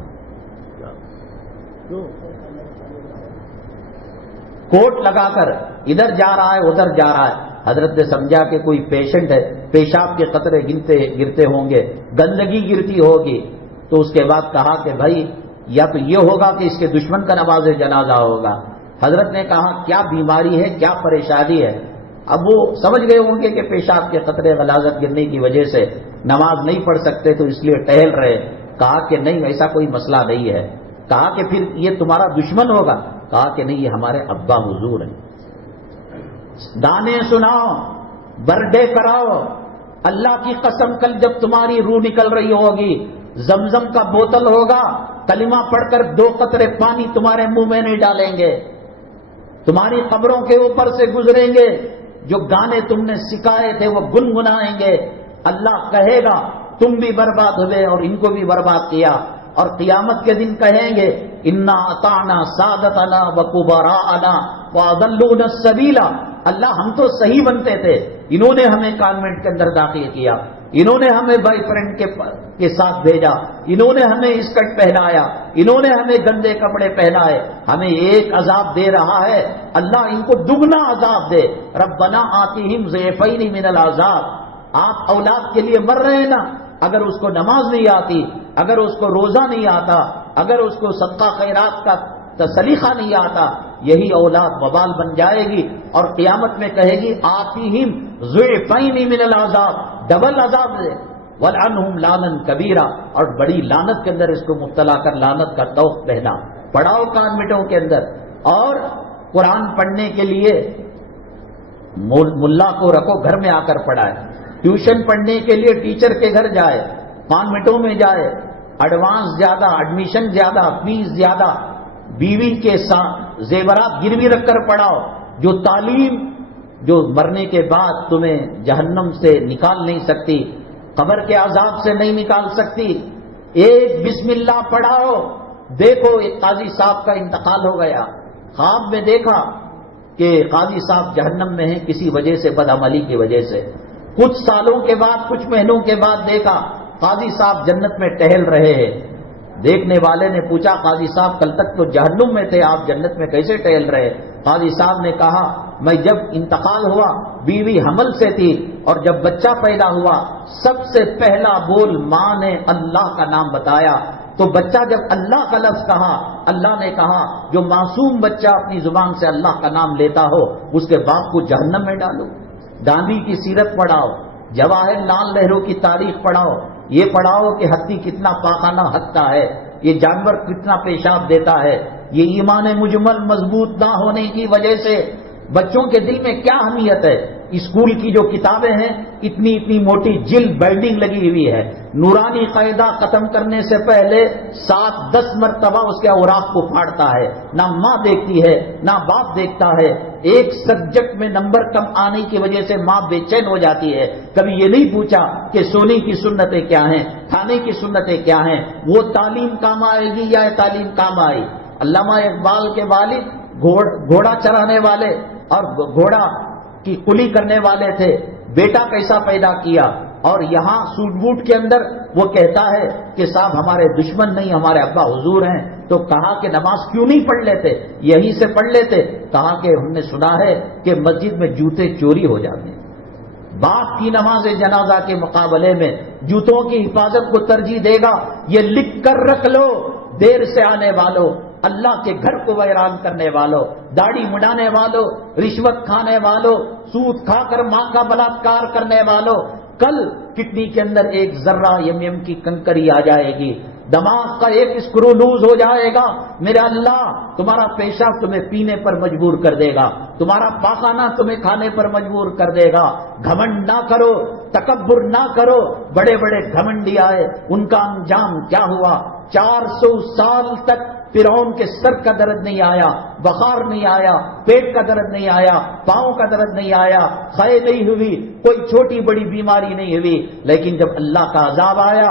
کوٹ لگا کر ادھر جا رہا ہے ادھر جا رہا ہے. حضرت نے سمجھا کہ کوئی پیشنٹ ہے, پیشاب کے قطرے گرتے ہوں گے, گندگی گرتی ہوگی. تو اس کے بعد کہا کہ بھائی یا تو یہ ہوگا کہ اس کے دشمن کا نماز جنازہ ہوگا. حضرت نے کہا کیا بیماری ہے, کیا پریشانی ہے. اب وہ سمجھ گئے ہوں گے کہ پیشاب کے قطرے غلاظت گرنے کی وجہ سے نماز نہیں پڑھ سکتے تو اس لیے ٹہل رہے. کہا کہ نہیں, ایسا کوئی مسئلہ نہیں ہے. کہا کہ پھر یہ تمہارا دشمن ہوگا. کہا کہ نہیں, یہ ہمارے ابا حضور ہیں. گانے سناؤ, برڈے کراؤ, اللہ کی قسم کل جب تمہاری روح نکل رہی ہوگی زمزم کا بوتل ہوگا, کلمہ پڑھ کر 2 قطرے پانی تمہارے منہ میں نہیں ڈالیں گے, تمہاری قبروں کے اوپر سے گزریں گے, جو گانے تم نے سکھائے تھے وہ گنگنائیں گے. اللہ کہے گا تم بھی برباد ہوئے اور ان کو بھی برباد کیا. اور قیامت کے دن کہیں گے انا اطعنا سادتنا وکبراءنا واضلونا السبیل. اللہ ہم تو صحیح بنتے تھے, انہوں نے ہمیں کانوینٹ کے اندر داخل کیا, انہوں نے ہمیں بھائی فرینڈ کے ساتھ بھیجا, انہوں نے ہمیں اسکرٹ پہنایا, انہوں نے ہمیں گندے کپڑے پہنائے. ہمیں ایک عذاب دے رہا ہے, اللہ ان کو دگنا عذاب دے. ربنا آتیہم ضعفین من العذاب. آپ اولاد کے لیے مر رہے ہیں نا, اگر اس کو نماز نہیں آتی, اگر اس کو روزہ نہیں آتا, اگر اس کو صدقہ خیرات کا سلیقہ نہیں آتا, یہی اولاد وبال بن جائے گی اور قیامت میں کہے گی آتیہم ضعفین من العذاب, ڈبل عذاب دے. ولعنہم لانا کبیرہ, اور بڑی لعنت کے اندر اس کو مبتلا کر لعنت کا طوق پہنا. پڑھاؤ کانوینٹوں کے اندر, اور قرآن پڑھنے کے لیے ملا کو رکھو گھر میں آ کر پڑھائے, ٹیوشن پڑھنے کے لیے ٹیچر کے گھر جائے, کانوینٹوں میں جائے, ایڈوانس زیادہ, ایڈمیشن زیادہ, فیس زیادہ, بیوی کے ساتھ زیورات گروی رکھ کر پڑھاؤ. جو تعلیم جو مرنے کے بعد تمہیں جہنم سے نکال نہیں سکتی, قبر کے عذاب سے نہیں نکال سکتی, ایک بسم اللہ پڑھاؤ. دیکھو ایک قاضی صاحب کا انتقال ہو گیا, خواب میں دیکھا کہ قاضی صاحب جہنم میں ہیں کسی وجہ سے, بدعملی کی وجہ سے. کچھ سالوں کے بعد, کچھ مہینوں کے بعد دیکھا قاضی صاحب جنت میں ٹہل رہے ہیں. دیکھنے والے نے پوچھا قاضی صاحب کل تک تو جہنم میں تھے, آپ جنت میں کیسے ٹہل رہے؟ قاضی صاحب نے کہا میں جب انتقال ہوا بیوی حمل سے تھی, اور جب بچہ پیدا ہوا سب سے پہلا بول ماں نے اللہ کا نام بتایا. تو بچہ جب اللہ کا لفظ کہا, اللہ نے کہا جو معصوم بچہ اپنی زبان سے اللہ کا نام لیتا ہو اس کے باپ کو جہنم میں ڈالو. گاندھی کی سیرت پڑھاؤ, جواہر لال نہرو کی تاریخ پڑھاؤ, یہ پڑھاؤ کہ ہتھی کتنا پاخانہ ہتھتا ہے, یہ جانور کتنا پیشاب دیتا ہے. یہ ایمان مجمل مضبوط نہ ہونے کی وجہ سے بچوں کے دل میں کیا اہمیت ہے. اسکول کی جو کتابیں ہیں اتنی اتنی موٹی جلد بائنڈنگ لگی ہوئی ہے, نورانی قاعدہ ختم کرنے سے پہلے 7-10 مرتبہ اس کے اوراق کو پھاڑتا ہے. نہ ماں دیکھتی ہے نہ باپ دیکھتا ہے. ایک سبجیکٹ میں نمبر کم آنے کی وجہ سے ماں بے چین ہو جاتی ہے. کبھی یہ نہیں پوچھا کہ سونے کی سنتیں کیا ہیں, کھانے کی سنتیں کیا ہیں. وہ تعلیم کام آئے گی یا تعلیم کام آئی؟ علامہ اقبال کے والد گھوڑا چرانے والے اور گھوڑا کی کلی کرنے والے تھے. بیٹا کیسا پیدا کیا, اور یہاں سوٹ بوٹ کے اندر وہ کہتا ہے کہ صاحب ہمارے دشمن نہیں, ہمارے ابا حضور ہیں. تو کہا کہ نماز کیوں نہیں پڑھ لیتے, یہیں سے پڑھ لیتے. کہا کہ ہم نے سنا ہے کہ مسجد میں جوتے چوری ہو جاتے ہیں. باپ کی نماز جنازہ کے مقابلے میں جوتوں کی حفاظت کو ترجیح دے گا. یہ لکھ کر رکھ لو دیر سے آنے والوں, اللہ کے گھر کو ویران کرنے والوں، داڑھی مڈانے والوں، رشوت کھانے والوں، سود کھا کر ماں کا بلاತ್ಕಾರ کرنے والوں، کل کڈنی کے اندر ایک ذرہ یم کی کنکری آ جائے گی، دماغ کا ایک اسکرو لوز ہو جائے گا، میرا اللہ تمہارا پیشاب تمہیں پینے پر مجبور کر دے گا، تمہارا پاخانہ تمہیں کھانے پر مجبور کر دے گا۔ گھمنڈ نہ کرو، تکبر نہ کرو۔ بڑے بڑے گھمنڈی آئے، ان کا انجام کیا ہوا؟ 400 سال تک فرعون کے سر کا درد نہیں آیا، بخار نہیں آیا، پیٹ کا درد نہیں آیا، پاؤں کا درد نہیں آیا، خے نہیں ہوئی، کوئی چھوٹی بڑی بیماری نہیں ہوئی، لیکن جب اللہ کا عذاب آیا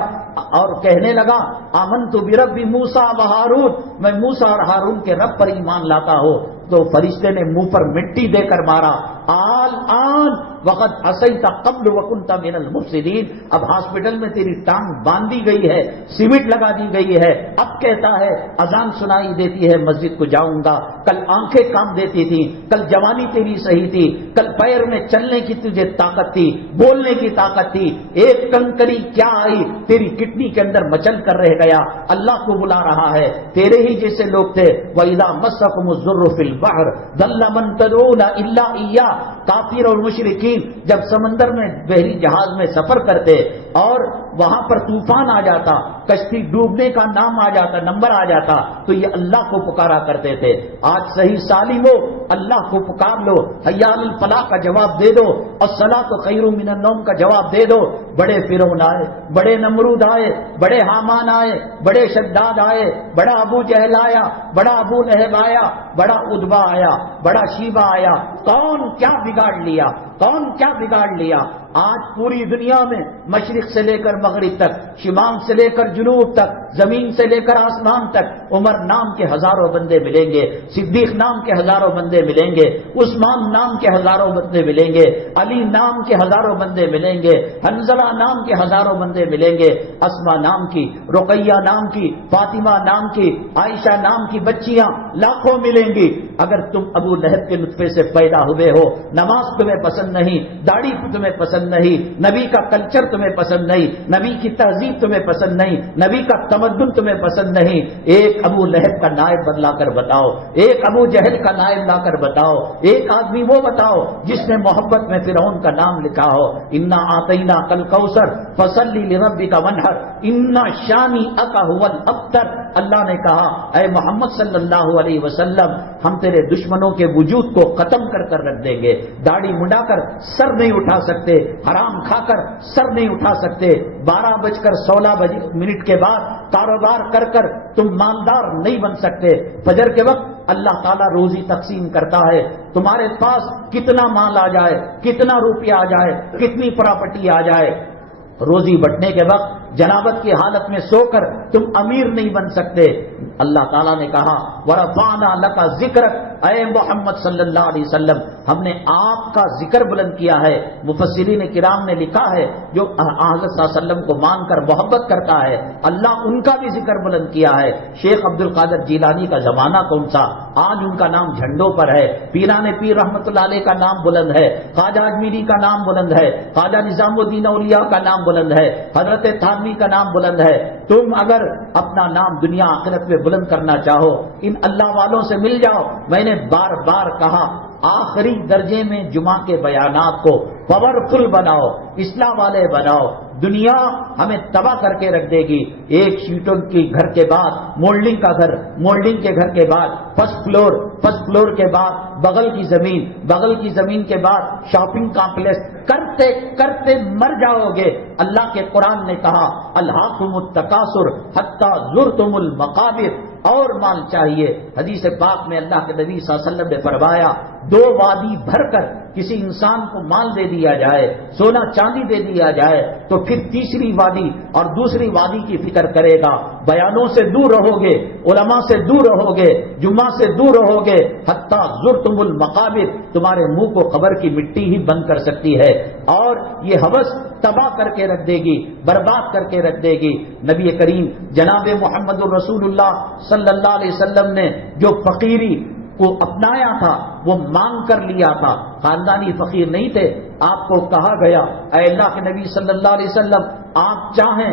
اور کہنے لگا آمنت برب موسیٰ و ہارون، میں موسیٰ اور ہارون کے رب پر ایمان لاتا ہوں، تو فرشتے نے منہ پر مٹی دے کر مارا، آن وقت عصیت قبل وکنت من المفسدین، اب ہاسپٹل میں تیری ٹانگ باندھی گئی ہے، سیمنٹ لگا دی گئی ہے، اب کہتا ہے اذان سنائی دیتی ہے مسجد کو جاؤں گا، کل آنکھیں کام دیتی تھی، کل جوانی تیری صحیح تھی، کل پیر میں چلنے کی تجھے طاقت تھی، بولنے کی طاقت تھی، ایک کنکری کیا آئی تیری کڈنی کے اندر مچل کر رہ گیا، اللہ کو بلا رہا ہے، تیرے ہی جیسے لوگ تھے، وَإِذَا مَسَّكُمُ الضُّرُّ فِي الْبَحْرِ ضَلَّ مَن تَدْعُونَ إِلَّا إِيَّاهُ، کافر اور مشرکین جب سمندر میں بحری جہاز میں سفر کرتے اور وہاں پر طوفان آ جاتا، کشتی ڈوبنے کا نام آ جاتا، نمبر آ جاتا، تو یہ اللہ کو پکارا کرتے تھے۔ آج صحیح سالمو اللہ کو پکار لو، حی علی الفلاح کا جواب دے دو، الصلاۃ خیر من النوم کا جواب دے دو۔ بڑے فرعون آئے، بڑے نمرود آئے، بڑے حامان آئے، بڑے شداد آئے، بڑا ابو جہل آیا، بڑا ابو لہب آیا، بڑا ادبا آیا، بڑا شیبہ آیا، کون کیا بگاڑ لیا، کون کیا بگاڑ لیا۔ آج پوری دنیا میں مشرق سے لے کر مغرب تک، شمال سے لے کر جنوب تک، زمین سے لے کر آسمان تک عمر نام کے ہزاروں بندے ملیں گے، صدیق نام کے ہزاروں بندے ملیں گے، عثمان نام کے ہزاروں بندے ملیں گے، علی نام کے ہزاروں بندے ملیں گے، حنظلہ نام کے ہزاروں بندے ملیں گے، اسما نام کی، رقیہ نام کی، فاطمہ نام کی، عائشہ نام کی بچیاں لاکھوں ملیں گی۔ اگر تم ابو لہب کے نطفے سے پیدا ہوئے ہو، نماز تمہیں پسند نہیں، داڑھی تمہیں پسند نہیں، نبی کا کلچر تمہیں پسند نہیں، نبی کی تہذیب تمہیں پسند نہیں، نبی کا تمدن تمہیں پسند نہیں، ایک ابو لہب کا نائب بدلا کر بتاؤ، ایک ابو جہل کا نائب لا کر بتاؤ، ایک آدمی وہ بتاؤ جس نے محبت میں فرعون کا نام لکھا ہو، انا آتینا کل کوثر فصلی لربک وانحر انا شانئک ھو الابتر۔ اللہ نے کہا اے محمد صلی اللہ علیہ وسلم، ہم تیرے دشمنوں کے وجود کو ختم کر کر رکھ دیں گے، داڑھی منڈا کر سر نہیں اٹھا سکتے، حرام کھا کر سر نہیں اٹھا سکتے، 12:16 کے بعد کاروبار کر کر تم مالدار نہیں بن سکتے، فجر کے وقت اللہ تعالیٰ روزی تقسیم کرتا ہے، تمہارے پاس کتنا مال آ جائے، کتنا روپیہ آ جائے، کتنی پراپرٹی آ جائے، روزی بٹنے کے وقت جنابت کی حالت میں سو کر تم امیر نہیں بن سکتے۔ اللہ تعالیٰ نے کہا وَرَفَعْنَا لَكَ ذِكْرَكَ، اے محمد صلی اللہ علیہ وسلم ہم نے آپ کا ذکر بلند کیا ہے۔ مفسرین کرام نے لکھا ہے جو حضرت صلی اللہ علیہ وسلم کو مان کر محبت کرتا ہے اللہ ان کا بھی ذکر بلند کیا ہے۔ شیخ عبد القادر جیلانی کا زمانہ کون سا، آج ان کا نام جھنڈوں پر ہے، پیران پیر رحمۃ اللہ علیہ کا نام بلند ہے، خواجہ اجمیری کا نام بلند ہے، خواجہ نظام الدین اولیاء کا نام بلند ہے، حضرت تھانوی کا نام بلند ہے۔ تم اگر اپنا نام دنیا آخرت میں بلند کرنا چاہو ان اللہ والوں سے مل جاؤ۔ میں نے بار بار کہا آخری درجے میں جمعہ کے بیانات کو پاورفل بناؤ، اصلاح والے بناؤ، دنیا ہمیں تباہ کر کے رکھ دے گی۔ ایک شیٹوں کی گھر کے بعد مولڈنگ کا گھر، مولڈنگ کے گھر کے بعد فرسٹ فلور کے بعد بغل کی زمین کے بعد شاپنگ کمپلیکس، کرتے کرتے مر جاؤ گے۔ اللہ کے قرآن نے کہا الہاکم التکاثر حتی زرتم المقابر، اور مال چاہیے۔ حدیث پاک میں اللہ کے نبی صلی اللہ علیہ وسلم نے فرمایا 2 وادی بھر کر کسی انسان کو مال دے دیا جائے، سونا چاندی دے دیا جائے تو پھر تیسری وادی اور دوسری وادی کی فکر کرے گا۔ بیانوں سے دور رہو گے، علماء سے دور رہو گے، جمعہ سے دور رہو گے، حتی زرتم المقابر، تمہارے منہ کو قبر کی مٹی ہی بند کر سکتی ہے، اور یہ ہوس تباہ کر کے رکھ دے گی، برباد کر کے رکھ دے گی۔ نبی کریم جناب محمد الرسول اللہ صلی اللہ علیہ وسلم نے جو فقیری کو اپنایا تھا وہ مانگ کر لیا تھا، خاندانی فقیر نہیں تھے۔ آپ کو کہا گیا اے اللہ کے نبی صلی اللہ علیہ وسلم آپ چاہیں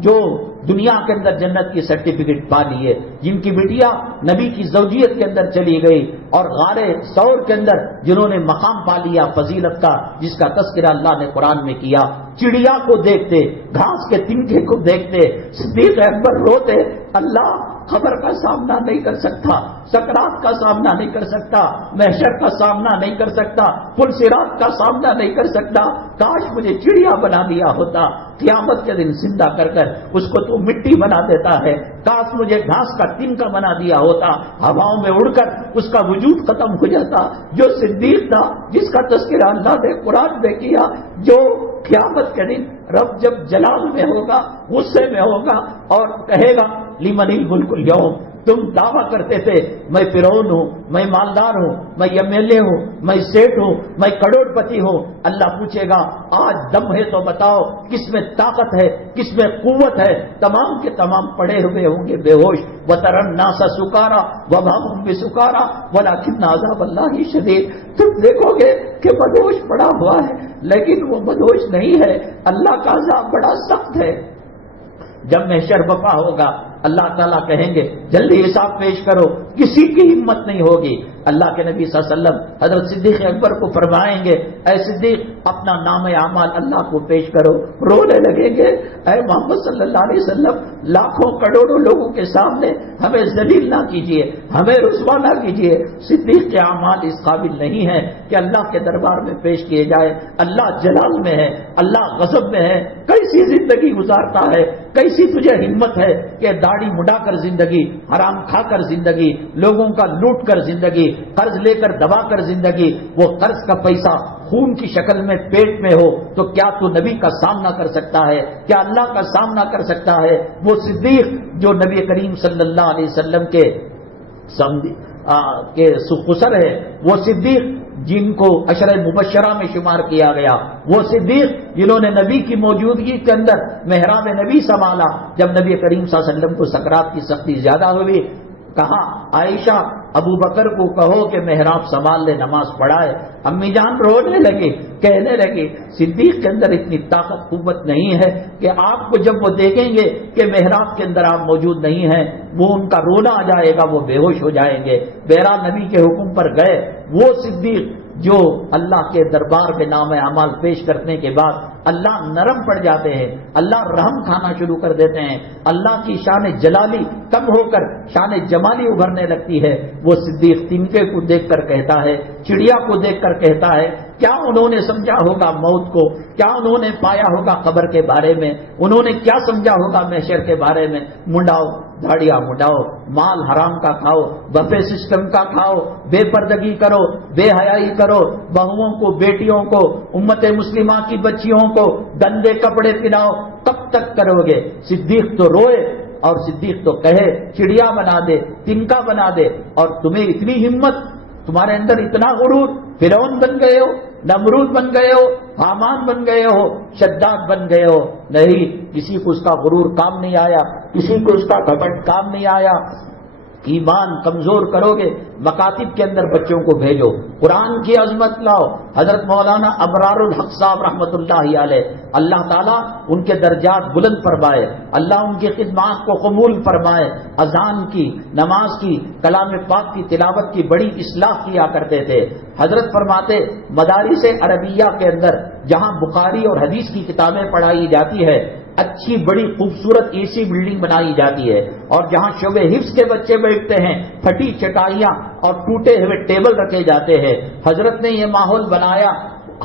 جو دنیا کے اندر جنت کی سرٹیفکیٹ پا لی ہے، جن کی بٹیا نبی کی زوجیت کے اندر چلی گئی، اور غار ثور کے اندر جنہوں نے مقام پا لیا فضیلت کا، جس کا تذکرہ اللہ نے قرآن میں کیا۔ چڑیا کو دیکھتے، گھاس کے تنکے کو دیکھتے صدیق اکبر روتے، اللہ خبر کا سامنا نہیں کر سکتا، سکرات کا سامنا نہیں کر سکتا، محشر کا سامنا نہیں کر سکتا، پل صراط کا سامنا نہیں کر سکتا، کاش مجھے چڑیا بنا دیا ہوتا، قیامت کے دن زندہ کر کر اس کو تو مٹی بنا دیتا ہے، کاش مجھے گھاس کا تنکا بنا دیا ہوتا، ہواؤں میں اڑ کر اس کا وجود ختم ہو جاتا۔ جو صدیق تھا، جس کا تذکرہ اللہ نے قرآن میں کیا، جو قیامت کے دن رب جب جلال میں ہوگا، غصے میں ہوگا اور کہے گا لمن الملک اليوم، تم دعویٰ کرتے تھے میں فرعون ہوں، میں مالدار ہوں، میں ایم ایل اے ہوں، میں سیٹ ہوں، میں کروڑ پتی ہوں، اللہ پوچھے گا آج دم ہے تو بتاؤ کس میں طاقت ہے، کس میں قوت ہے؟ تمام کے تمام پڑے ہوئے ہوں گے بے ہوش۔ وَتَرَى النَّاسَ سُكَارَىٰ وَمَا هُم بِسُكَارَىٰ وَلَٰكِنَّ عَذَابَ اللَّهِ شَدِيدٌ۔ تم دیکھو گے کہ بدہوش پڑا ہوا ہے، لیکن وہ بدہوش نہیں ہے، اللہ کا عذاب بڑا سخت ہے۔ جب محشر وفا ہوگا، اللہ تعالیٰ کہیں گے جلدی حساب پیش کرو، کسی کی ہمت نہیں ہوگی۔ اللہ کے نبی صلی اللہ علیہ وسلم حضرت صدیق اکبر کو فرمائیں گے اے صدیق اپنا نام اعمال اللہ کو پیش کرو، رونے لگیں گے اے محمد صلی اللہ علیہ وسلم لاکھوں کروڑوں لوگوں کے سامنے ہمیں ذلیل نہ کیجیے، ہمیں رسوا نہ کیجیے۔ صدیق کے اعمال اس قابل نہیں ہے کہ اللہ کے دربار میں پیش کیے جائے، اللہ جلال میں ہے، اللہ غضب میں ہے۔ کیسی زندگی گزارتا ہے، کیسی تجھے ہمت ہے کہ داڑھی مڈا کر زندگی، حرام کھا کر زندگی، لوگوں کا لوٹ کر زندگی، قرض لے کر دبا کر زندگی، وہ قرض کا پیسہ خون کی شکل میں پیٹ میں ہو تو کیا تو نبی کا سامنا کر سکتا ہے؟ کیا اللہ کا سامنا کر سکتا ہے؟ وہ صدیق جو نبی کریم صلی اللہ علیہ وسلم کے سخسر ہے، وہ صدیق جن کو عشرہ مبشرہ میں شمار کیا گیا، وہ صدیق جنہوں نے نبی کی موجودگی کے اندر محراب نبی سنبھالا۔ جب نبی کریم صلی اللہ علیہ وسلم کو سکرات کی سختی زیادہ ہوئی، کہا عائشہ ابو بکر کو کہو کہ محراب سنبھال لے، نماز پڑھائے۔ امی جان رونے لگے، کہنے لگے صدیق کے اندر اتنی طاقت قوت نہیں ہے کہ آپ کو جب وہ دیکھیں گے کہ محراب کے اندر آپ موجود نہیں ہیں، وہ ان کا رونا آ جائے گا، وہ بے ہوش ہو جائیں گے۔ بہرحال نبی کے حکم پر گئے، وہ صدیق جو اللہ کے دربار میں نام اعمال پیش کرنے کے بعد اللہ نرم پڑ جاتے ہیں، اللہ رحم کھانا شروع کر دیتے ہیں، اللہ کی شان جلالی کم ہو کر شان جمالی ابھرنے لگتی ہے۔ وہ صدیق تنکے کو دیکھ کر کہتا ہے، چڑیا کو دیکھ کر کہتا ہے، کیا انہوں نے سمجھا ہوگا موت کو؟ کیا انہوں نے پایا ہوگا قبر کے بارے میں؟ انہوں نے کیا سمجھا ہوگا محشر کے بارے میں؟ منڈاؤ، داڑیاں مڈاؤ، مال حرام کا کھاؤ، بفے سسٹم کا کھاؤ، بے پردگی کرو، بے حیائی کرو، بہوؤں کو، بیٹیوں کو، امت مسلمہ کی بچیوں کو گندے کپڑے پہناؤ، کب تک کرو گے؟ صدیق تو روئے اور صدیق تو کہے چڑیا بنا دے، تنکا بنا دے، اور تمہیں اتنی ہمت، تمہارے اندر اتنا غرور، فرعون بن گئے ہو، نمرود بن گئے ہو، حامان بن گئے ہو، شداد بن گئے ہو۔ نہیں، کسی کو اس کا غرور کام نہیں آیا، کسی کو اس کا گھمنڈ کام نہیں آیا۔ ایمان کمزور کرو گے، مکاتب کے اندر بچوں کو بھیجو، قرآن کی عظمت لاؤ۔ حضرت مولانا ابرار الحق صاحب رحمۃ اللہ علیہ، اللہ تعالیٰ ان کے درجات بلند فرمائے، اللہ ان کی خدمات کو قبول فرمائے۔ اذان کی، نماز کی، کلام پاک کی تلاوت کی بڑی اصلاح کیا کرتے تھے۔ حضرت فرماتے مدارس عربیہ کے اندر جہاں بخاری اور حدیث کی کتابیں پڑھائی جاتی ہے، اچھی بڑی خوبصورت اے سی بلڈنگ بنائی جاتی ہے، اور جہاں شعبے حفظ کے بچے بیٹھتے ہیں، پھٹی چٹائیاں اور ٹوٹے ہوئے ٹیبل رکھے جاتے ہیں۔ حضرت نے یہ ماحول بنایا۔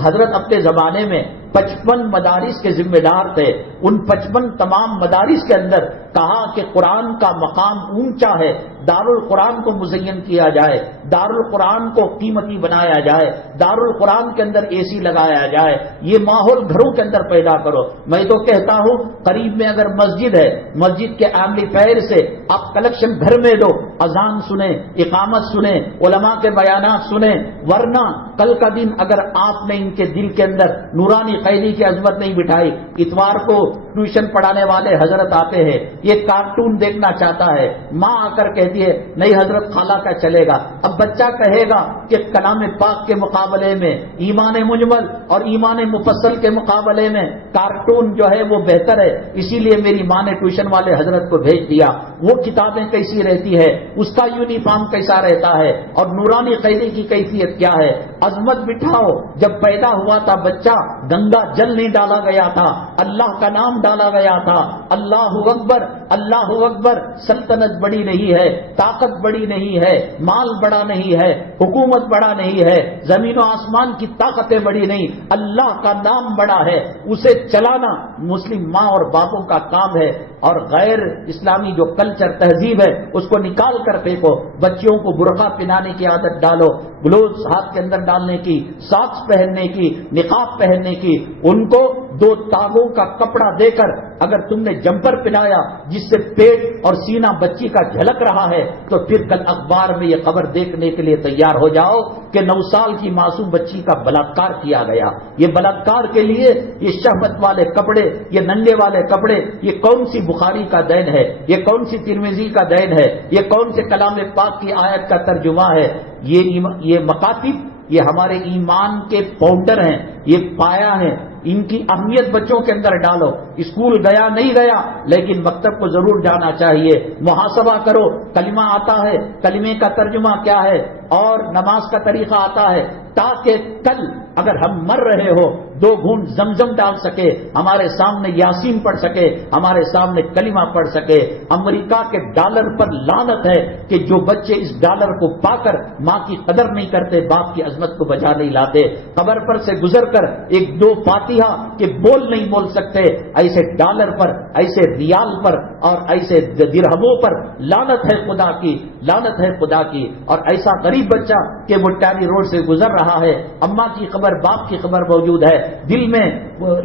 حضرت اپنے زمانے میں 55 مدارس کے ذمہ دار تھے۔ ان 55 تمام مدارس کے اندر کہا کہ قرآن کا مقام اونچا ہے، دارالقرآن کو مزین کیا جائے، دارالقرآن کو قیمتی بنایا جائے، دارالقرآن کے اندر اے سی لگایا جائے، یہ ماحول گھروں کے اندر پیدا کرو۔ میں تو کہتا ہوں قریب میں اگر مسجد ہے، مسجد کے ایمپلیفائر سے آپ کلیکشن گھر میں دو، اذان سنیں، اقامت سنیں، علماء کے بیانات سنیں، ورنہ کل کا دن اگر آپ نے ان کے دل کے اندر نورانی قیدی کی عظمت نہیں بٹھائی، اتوار کو ٹیوشن پڑھانے والے حضرت آتے ہیں، یہ کارٹون دیکھنا چاہتا ہے، ماں آ کر کہتی ہے نہیں حضرت خالہ کا چلے گا۔ اب بچہ کہے گا کہ کلام پاک کے مقابلے میں، ایمان مجمل اور ایمان مفصل کے مقابلے میں کارٹون جو ہے وہ بہتر ہے، اسی لیے میری ماں نے ٹیوشن والے حضرت کو بھیج دیا۔ وہ کتابیں کیسی رہتی ہے، اس کا یونیفارم کیسا رہتا ہے، اور نورانی قیدی کی کیفیت کیا ہے۔ عظمت بٹھاؤ، جب پیدا ہوا تھا بچہ گنگا جل نہیں ڈالا گیا تھا، اللہ کا نام ڈالا گیا تھا۔ اللہ اکبر، اللہ اکبر۔ سلطنت بڑی نہیں ہے، طاقت بڑی نہیں ہے، مال بڑا نہیں ہے، حکومت بڑا نہیں ہے، زمین و آسمان کی طاقتیں بڑی نہیں، اللہ کا نام بڑا ہے، اسے چلانا مسلم ماں اور باپوں کا کام ہے۔ اور غیر اسلامی جو کلچر تہذیب ہے اس کو نکال کر پھینکو۔ بچیوں کو برقع پہنانے کی عادت ڈالو، گلوز ہاتھ کے اندر ڈالنے کی، ساکس پہننے کی، نقاب پہننے کی، ان کو 2 تاگوں کا کپڑا دے کر اگر تم نے جمپر پہنایا جس سے پیٹ اور سینہ بچی کا جھلک رہا ہے تو پھر کل اخبار میں یہ خبر دیکھنے کے لیے تیار ہو جاؤ کہ 9 سال کی معصوم بچی کا بلاత్కాر کیا گیا۔ یہ بلاత్కాر کے لیے یہ شہوت والے کپڑے، یہ ننگے والے کپڑے، یہ کون سی بخاری کا دین ہے، یہ کون سی ترمذی کا دین ہے، یہ کون سے کلام پاک کی آیت کا ترجمہ ہے۔ یہ مکاتب، یہ ہمارے ایمان کے پاؤڈر ہیں، یہ پایا ہے، ان کی اہمیت بچوں کے اندر ڈالو۔ اسکول گیا نہیں گیا لیکن مکتب کو ضرور جانا چاہیے، محاسبہ کرو، کلمہ آتا ہے، کلمے کا ترجمہ کیا ہے اور نماز کا طریقہ آتا ہے، تاکہ کل اگر ہم مر رہے ہو 2 گھونٹ زمزم ڈال سکے، ہمارے سامنے یاسین پڑھ سکے، ہمارے سامنے کلمہ پڑھ سکے۔ امریکہ کے ڈالر پر لعنت ہے کہ جو بچے اس ڈالر کو پا کر ماں کی قدر نہیں کرتے، باپ کی عظمت کو بجا نہیں لاتے، قبر پر سے گزر کر 1-2 فاتحہ کے بول نہیں بول سکتے، ایسے ڈالر پر، ایسے ریال پر اور ایسے درہموں پر لعنت ہے خدا کی، لعنت ہے خدا کی۔ اور ایسا غریب بچہ کہ مٹاری روڈ سے گزر رہا ہے، اماں کی خبر، باپ کی خبر موجود ہے، دل میں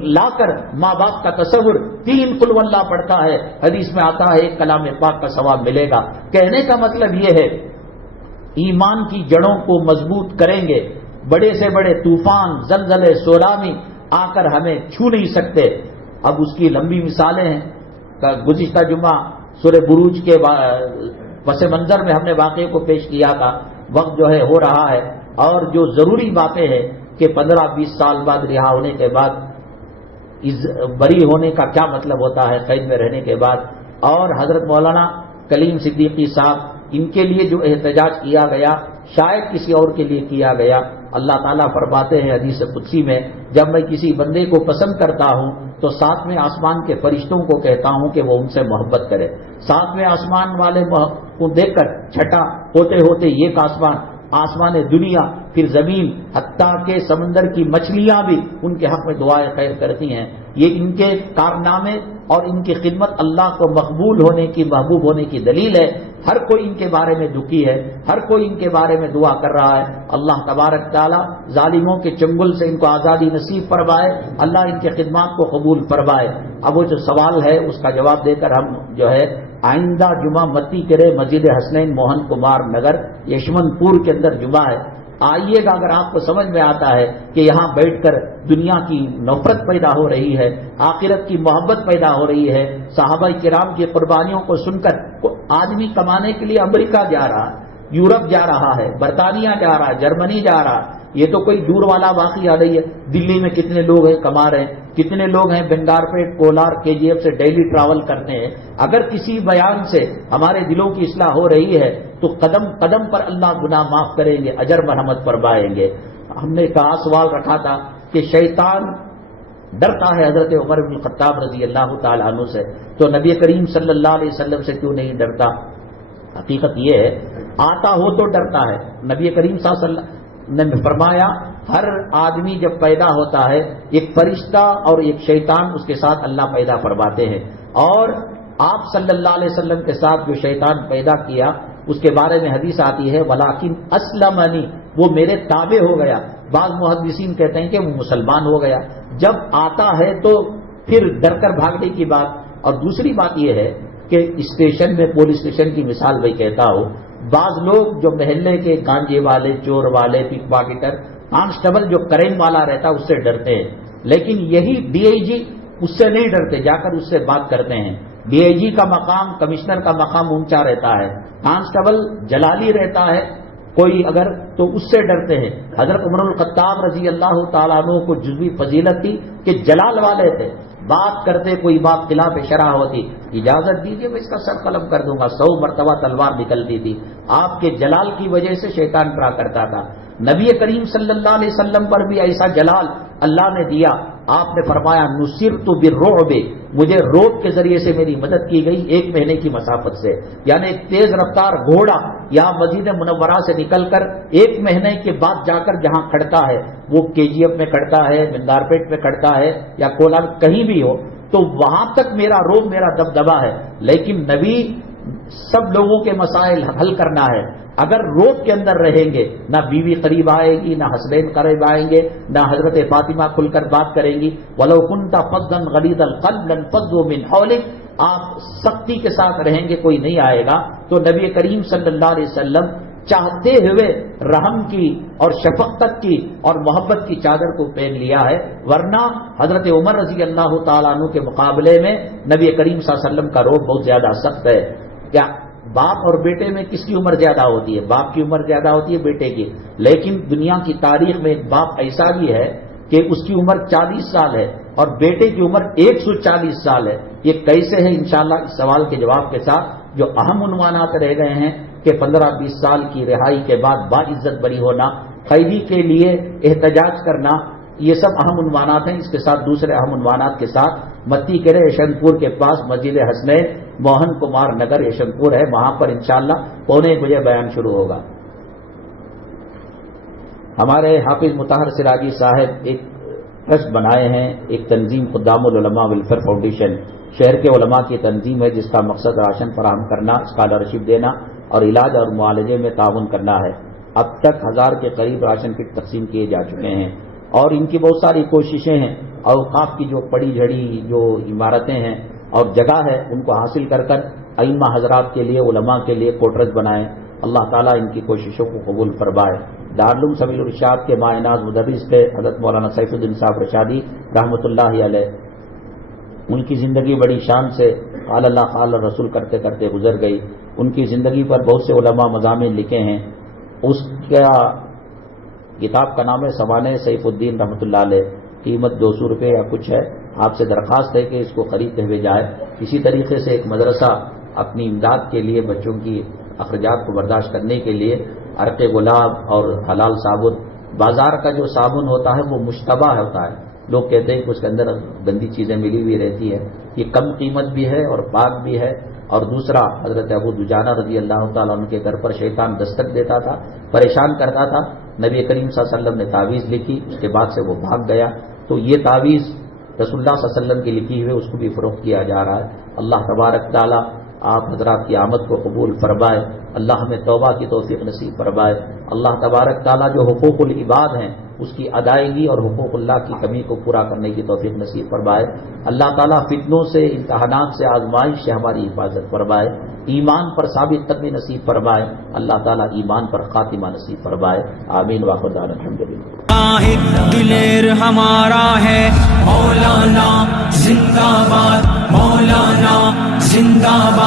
لا کر ماں باپ کا تصور 3 قل واللہ پڑھتا ہے، حدیث میں آتا ہے 1 کلام پاک کا ثواب ملے گا۔ کہنے کا مطلب یہ ہے ایمان کی جڑوں کو مضبوط کریں گے، بڑے سے بڑے طوفان، زلزلے، سونامی آ کر ہمیں چھو نہیں سکتے۔ اب اس کی لمبی مثالیں ہیں۔ گزشتہ جمعہ سورہ بروج کے پس منظر میں ہم نے واقعے کو پیش کیا تھا، وقت جو ہے ہو رہا ہے، اور جو ضروری باتیں ہیں کہ 15-20 سال بعد رہا ہونے کے بعد بری ہونے کا کیا مطلب ہوتا ہے قید میں رہنے کے بعد، اور حضرت مولانا کلیم صدیقی صاحب، ان کے لیے جو احتجاج کیا گیا شاید کسی اور کے لیے کیا گیا۔ اللہ تعالیٰ فرماتے ہیں حدیث قدسی میں، جب میں کسی بندے کو پسند کرتا ہوں تو 7ویں آسمان کے فرشتوں کو کہتا ہوں کہ وہ ان سے محبت کرے۔ 7ویں آسمان والے کو دیکھ کر چھٹا ہوتے ہوتے یہ آسمان دنیا، پھر زمین، حتیٰ کہ سمندر کی مچھلیاں بھی ان کے حق میں دعائیں خیر کرتی ہیں۔ یہ ان کے کارنامے اور ان کی خدمت اللہ کو مقبول ہونے کی، محبوب ہونے کی دلیل ہے۔ ہر کوئی ان کے بارے میں دکھی ہے، ہر کوئی ان کے بارے میں دعا کر رہا ہے۔ اللہ تبارک تعالیٰ ظالموں کے چنگل سے ان کو آزادی نصیب فرمائے، اللہ ان کی خدمات کو قبول فرمائے۔ اب وہ جو سوال ہے اس کا جواب دے کر ہم جو ہے آئندہ جمعہ متی کرے مسجد حسنین موہن کمار نگر یشمن پور کے اندر جمعہ ہے، آئیے گا۔ اگر آپ کو سمجھ میں آتا ہے کہ یہاں بیٹھ کر دنیا کی نفرت پیدا ہو رہی ہے، آخرت کی محبت پیدا ہو رہی ہے، صحابہ کرام کی قربانیوں کو سن کر آدمی کمانے کے لیے امریکہ جا رہا ہے، یورپ جا رہا ہے، برطانیہ جا رہا ہے، جرمنی جا رہا ہے، یہ تو کوئی دور والا واقعہ نہیں ہے۔ دلی میں کتنے لوگ ہیں کما رہے ہیں، کتنے لوگ ہیں بنگار پیٹ، کولار، KGF سے ڈیلی ٹریول کرتے ہیں۔ اگر کسی بیان سے ہمارے دلوں کی اصلاح ہو رہی ہے تو قدم قدم پر اللہ گناہ معاف کریں گے، اجر مرحمت فرمائیں گے۔ ہم نے کہا سوال رکھا تھا کہ شیطان ڈرتا ہے حضرت عمر بن الخطاب رضی اللہ تعالی عنہ سے، تو نبی کریم صلی اللہ علیہ وسلم سے کیوں نہیں ڈرتا؟ حقیقت یہ ہے آتا ہو تو ڈرتا ہے۔ نبی کریم صلی اللہ علیہ وسلم نے فرمایا ہر آدمی جب پیدا ہوتا ہے ایک فرشتہ اور ایک شیطان اس کے ساتھ اللہ پیدا فرماتے ہیں، اور آپ صلی اللہ علیہ وسلم کے ساتھ جو شیطان پیدا کیا اس کے بارے میں حدیث آتی ہے ولیکن اسلمنی، وہ میرے تابع ہو گیا۔ بعض محدثین کہتے ہیں کہ وہ مسلمان ہو گیا۔ جب آتا ہے تو پھر ڈر کر بھاگنے کی بات۔ اور دوسری بات یہ ہے کہ اسٹیشن میں، پولیس اسٹیشن کی مثال میں کہتا ہوں، بعض لوگ جو محلے کے گانجے والے، چور والے، پک پاکٹر، کانسٹیبل جو کرائم والا رہتا اس سے ڈرتے ہیں، لیکن یہی DIG اس سے نہیں ڈرتے، جا کر اس سے بات کرتے ہیں ڈی آئی جی کا مقام، کمشنر کا مقام اونچا رہتا ہے، کانسٹیبل جلالی رہتا ہے کوئی اگر تو اس سے ڈرتے ہیں۔ حضرت عمر الخطاب رضی اللہ تعالیٰ عنہ کو جزوی فضیلت تھی کہ جلال والے تھے، بات کرتے کوئی بات خلاف شرع ہوتی، اجازت دیجیے میں اس کا سر قلم کر دوں گا، 100 مرتبہ تلوار نکلتی تھی۔ آپ کے جلال کی وجہ سے شیطان ڈرا کرتا تھا۔ نبی کریم صلی اللہ علیہ وسلم پر بھی ایسا جلال اللہ نے دیا، آپ نے فرمایا نصرت بالرعب، مجھے روب کے ذریعے سے میری مدد کی گئی 1 مہینے کی مسافت سے، یعنی ایک تیز رفتار گھوڑا یہاں مسجد منورہ سے نکل کر 1 مہینے کے بعد جا کر جہاں کھڑتا ہے، وہ کے جی ایف میں کھڑتا ہے، مندار پیٹ میں کھڑتا ہے یا کولار کہیں بھی ہو، تو وہاں تک میرا روب، میرا دبدبا ہے۔ لیکن نبی سب لوگوں کے مسائل حل کرنا ہے، اگر روب کے اندر رہیں گے نہ بیوی قریب آئے گی، نہ حسنین قریب آئیں گے، نہ حضرت فاطمہ کھل کر بات کریں گی۔ وَلَوْ كُنْتَ فَظًّا غَلِيظَ الْقَلْبِ لَانفَضُّوا مِنْ حَوْلِكَ، آپ سختی کے ساتھ رہیں گے کوئی نہیں آئے گا۔ تو نبی کریم صلی اللہ علیہ وسلم چاہتے ہوئے رحم کی اور شفقت کی اور محبت کی چادر کو پہن لیا ہے، ورنہ حضرت عمر رضی اللہ تعالیٰ عنہ کے مقابلے میں نبی کریم صلی اللہ علیہ وسلم کا روب بہت زیادہ سخت ہے۔ کیا باپ اور بیٹے میں کس کی عمر زیادہ ہوتی ہے؟ باپ کی عمر زیادہ ہوتی ہے بیٹے کی، لیکن دنیا کی تاریخ میں ایک باپ ایسا بھی ہے کہ اس کی عمر 40 سال ہے اور بیٹے کی عمر 140 سال ہے۔ یہ کیسے ہے؟ انشاءاللہ اس سوال کے جواب کے ساتھ جو اہم عنوانات رہ گئے ہیں کہ 15-20 سال کی رہائی کے بعد باعزت بری ہونا، قیدی کے لیے احتجاج کرنا، یہ سب اہم عنوانات ہیں۔ اس کے ساتھ دوسرے اہم عنوانات کے ساتھ متی کرے یشونت پور کے پاس مسجد حسنین موہن کمار نگر یشونت پور ہے، وہاں پر انشاءاللہ 1:15 بجے بیان شروع ہوگا۔ ہمارے حافظ مطہر سراجی صاحب ایک ٹرسٹ بنائے ہیں، ایک تنظیم خدام العلماء ویلفیئر فاؤنڈیشن، شہر کے علماء کی تنظیم ہے جس کا مقصد راشن فراہم کرنا، اسکالرشپ دینا اور علاج اور معالجے میں تعاون کرنا ہے۔ اب تک 1000 کے قریب راشن کٹ تقسیم کیے جا چکے ہیں اور ان کی بہت ساری کوششیں ہیں۔ اوقاف کی جو پڑی جھڑی جو عمارتیں ہیں اور جگہ ہے ان کو حاصل کر کر ائمہ حضرات کے لیے، علماء کے لیے کوٹرز بنائیں۔ اللہ تعالیٰ ان کی کوششوں کو قبول فرمائے۔ دارالعلوم سبیل الرشاد کے ماعناز مدرس تھے حضرت مولانا سیف الدین صاحب رشادی رحمۃ اللہ علیہ، ان کی زندگی بڑی شان سے قال اللہ قال رسول کرتے کرتے گزر گئی۔ ان کی زندگی پر بہت سے علماء مضامین لکھے ہیں۔ اس کا کتاب کا نام ہے سوانح سیف الدین رحمۃ اللہ علیہ، قیمت 200 روپے یا کچھ ہے۔ آپ سے درخواست ہے کہ اس کو خریدتے ہوئے جائے۔ اسی طریقے سے ایک مدرسہ اپنی امداد کے لیے بچوں کی اخراجات کو برداشت کرنے کے لیے عرق گلاب اور حلال صابن، بازار کا جو صابن ہوتا ہے وہ مشتبہ ہوتا ہے، لوگ کہتے ہیں کہ اس کے اندر گندی چیزیں ملی ہوئی رہتی ہے، یہ کم قیمت بھی ہے اور پاک بھی ہے۔ اور دوسرا حضرت ابو دجانہ رضی اللہ تعالیٰ عنہ کے گھر پر شیطان دستک دیتا تھا، پریشان کرتا تھا، نبی کریم صلی اللہ علیہ وسلم نے تعویذ لکھی، اس کے بعد سے وہ بھاگ گیا۔ تو یہ تعویذ رسول اللہ صلی اللہ علیہ وسلم کی لکھی ہوئی اس کو بھی فروخت کیا جا رہا ہے۔ اللہ تبارک تعالیٰ آپ حضرات کی آمد کو قبول فرمائے، اللہ ہمیں توبہ کی توفیق نصیب فرمائے۔ اللہ تبارک تعالیٰ جو حقوق العباد ہیں اس کی ادائیگی اور حقوق اللہ کی کمی کو پورا کرنے کی توفیق نصیب فرمائے۔ اللہ تعالیٰ فتنوں سے، امتحانات سے، آزمائش سے ہماری حفاظت فرمائے، ایمان پر ثابت قدمی نصیب فرمائے، اللہ تعالیٰ ایمان پر خاتمہ نصیب فرمائے۔ آمین واخر دعوانا الحمدللہ۔ واحد دلیر ہمارا ہے مولانا زندہ باد، مولانا زندہ باد۔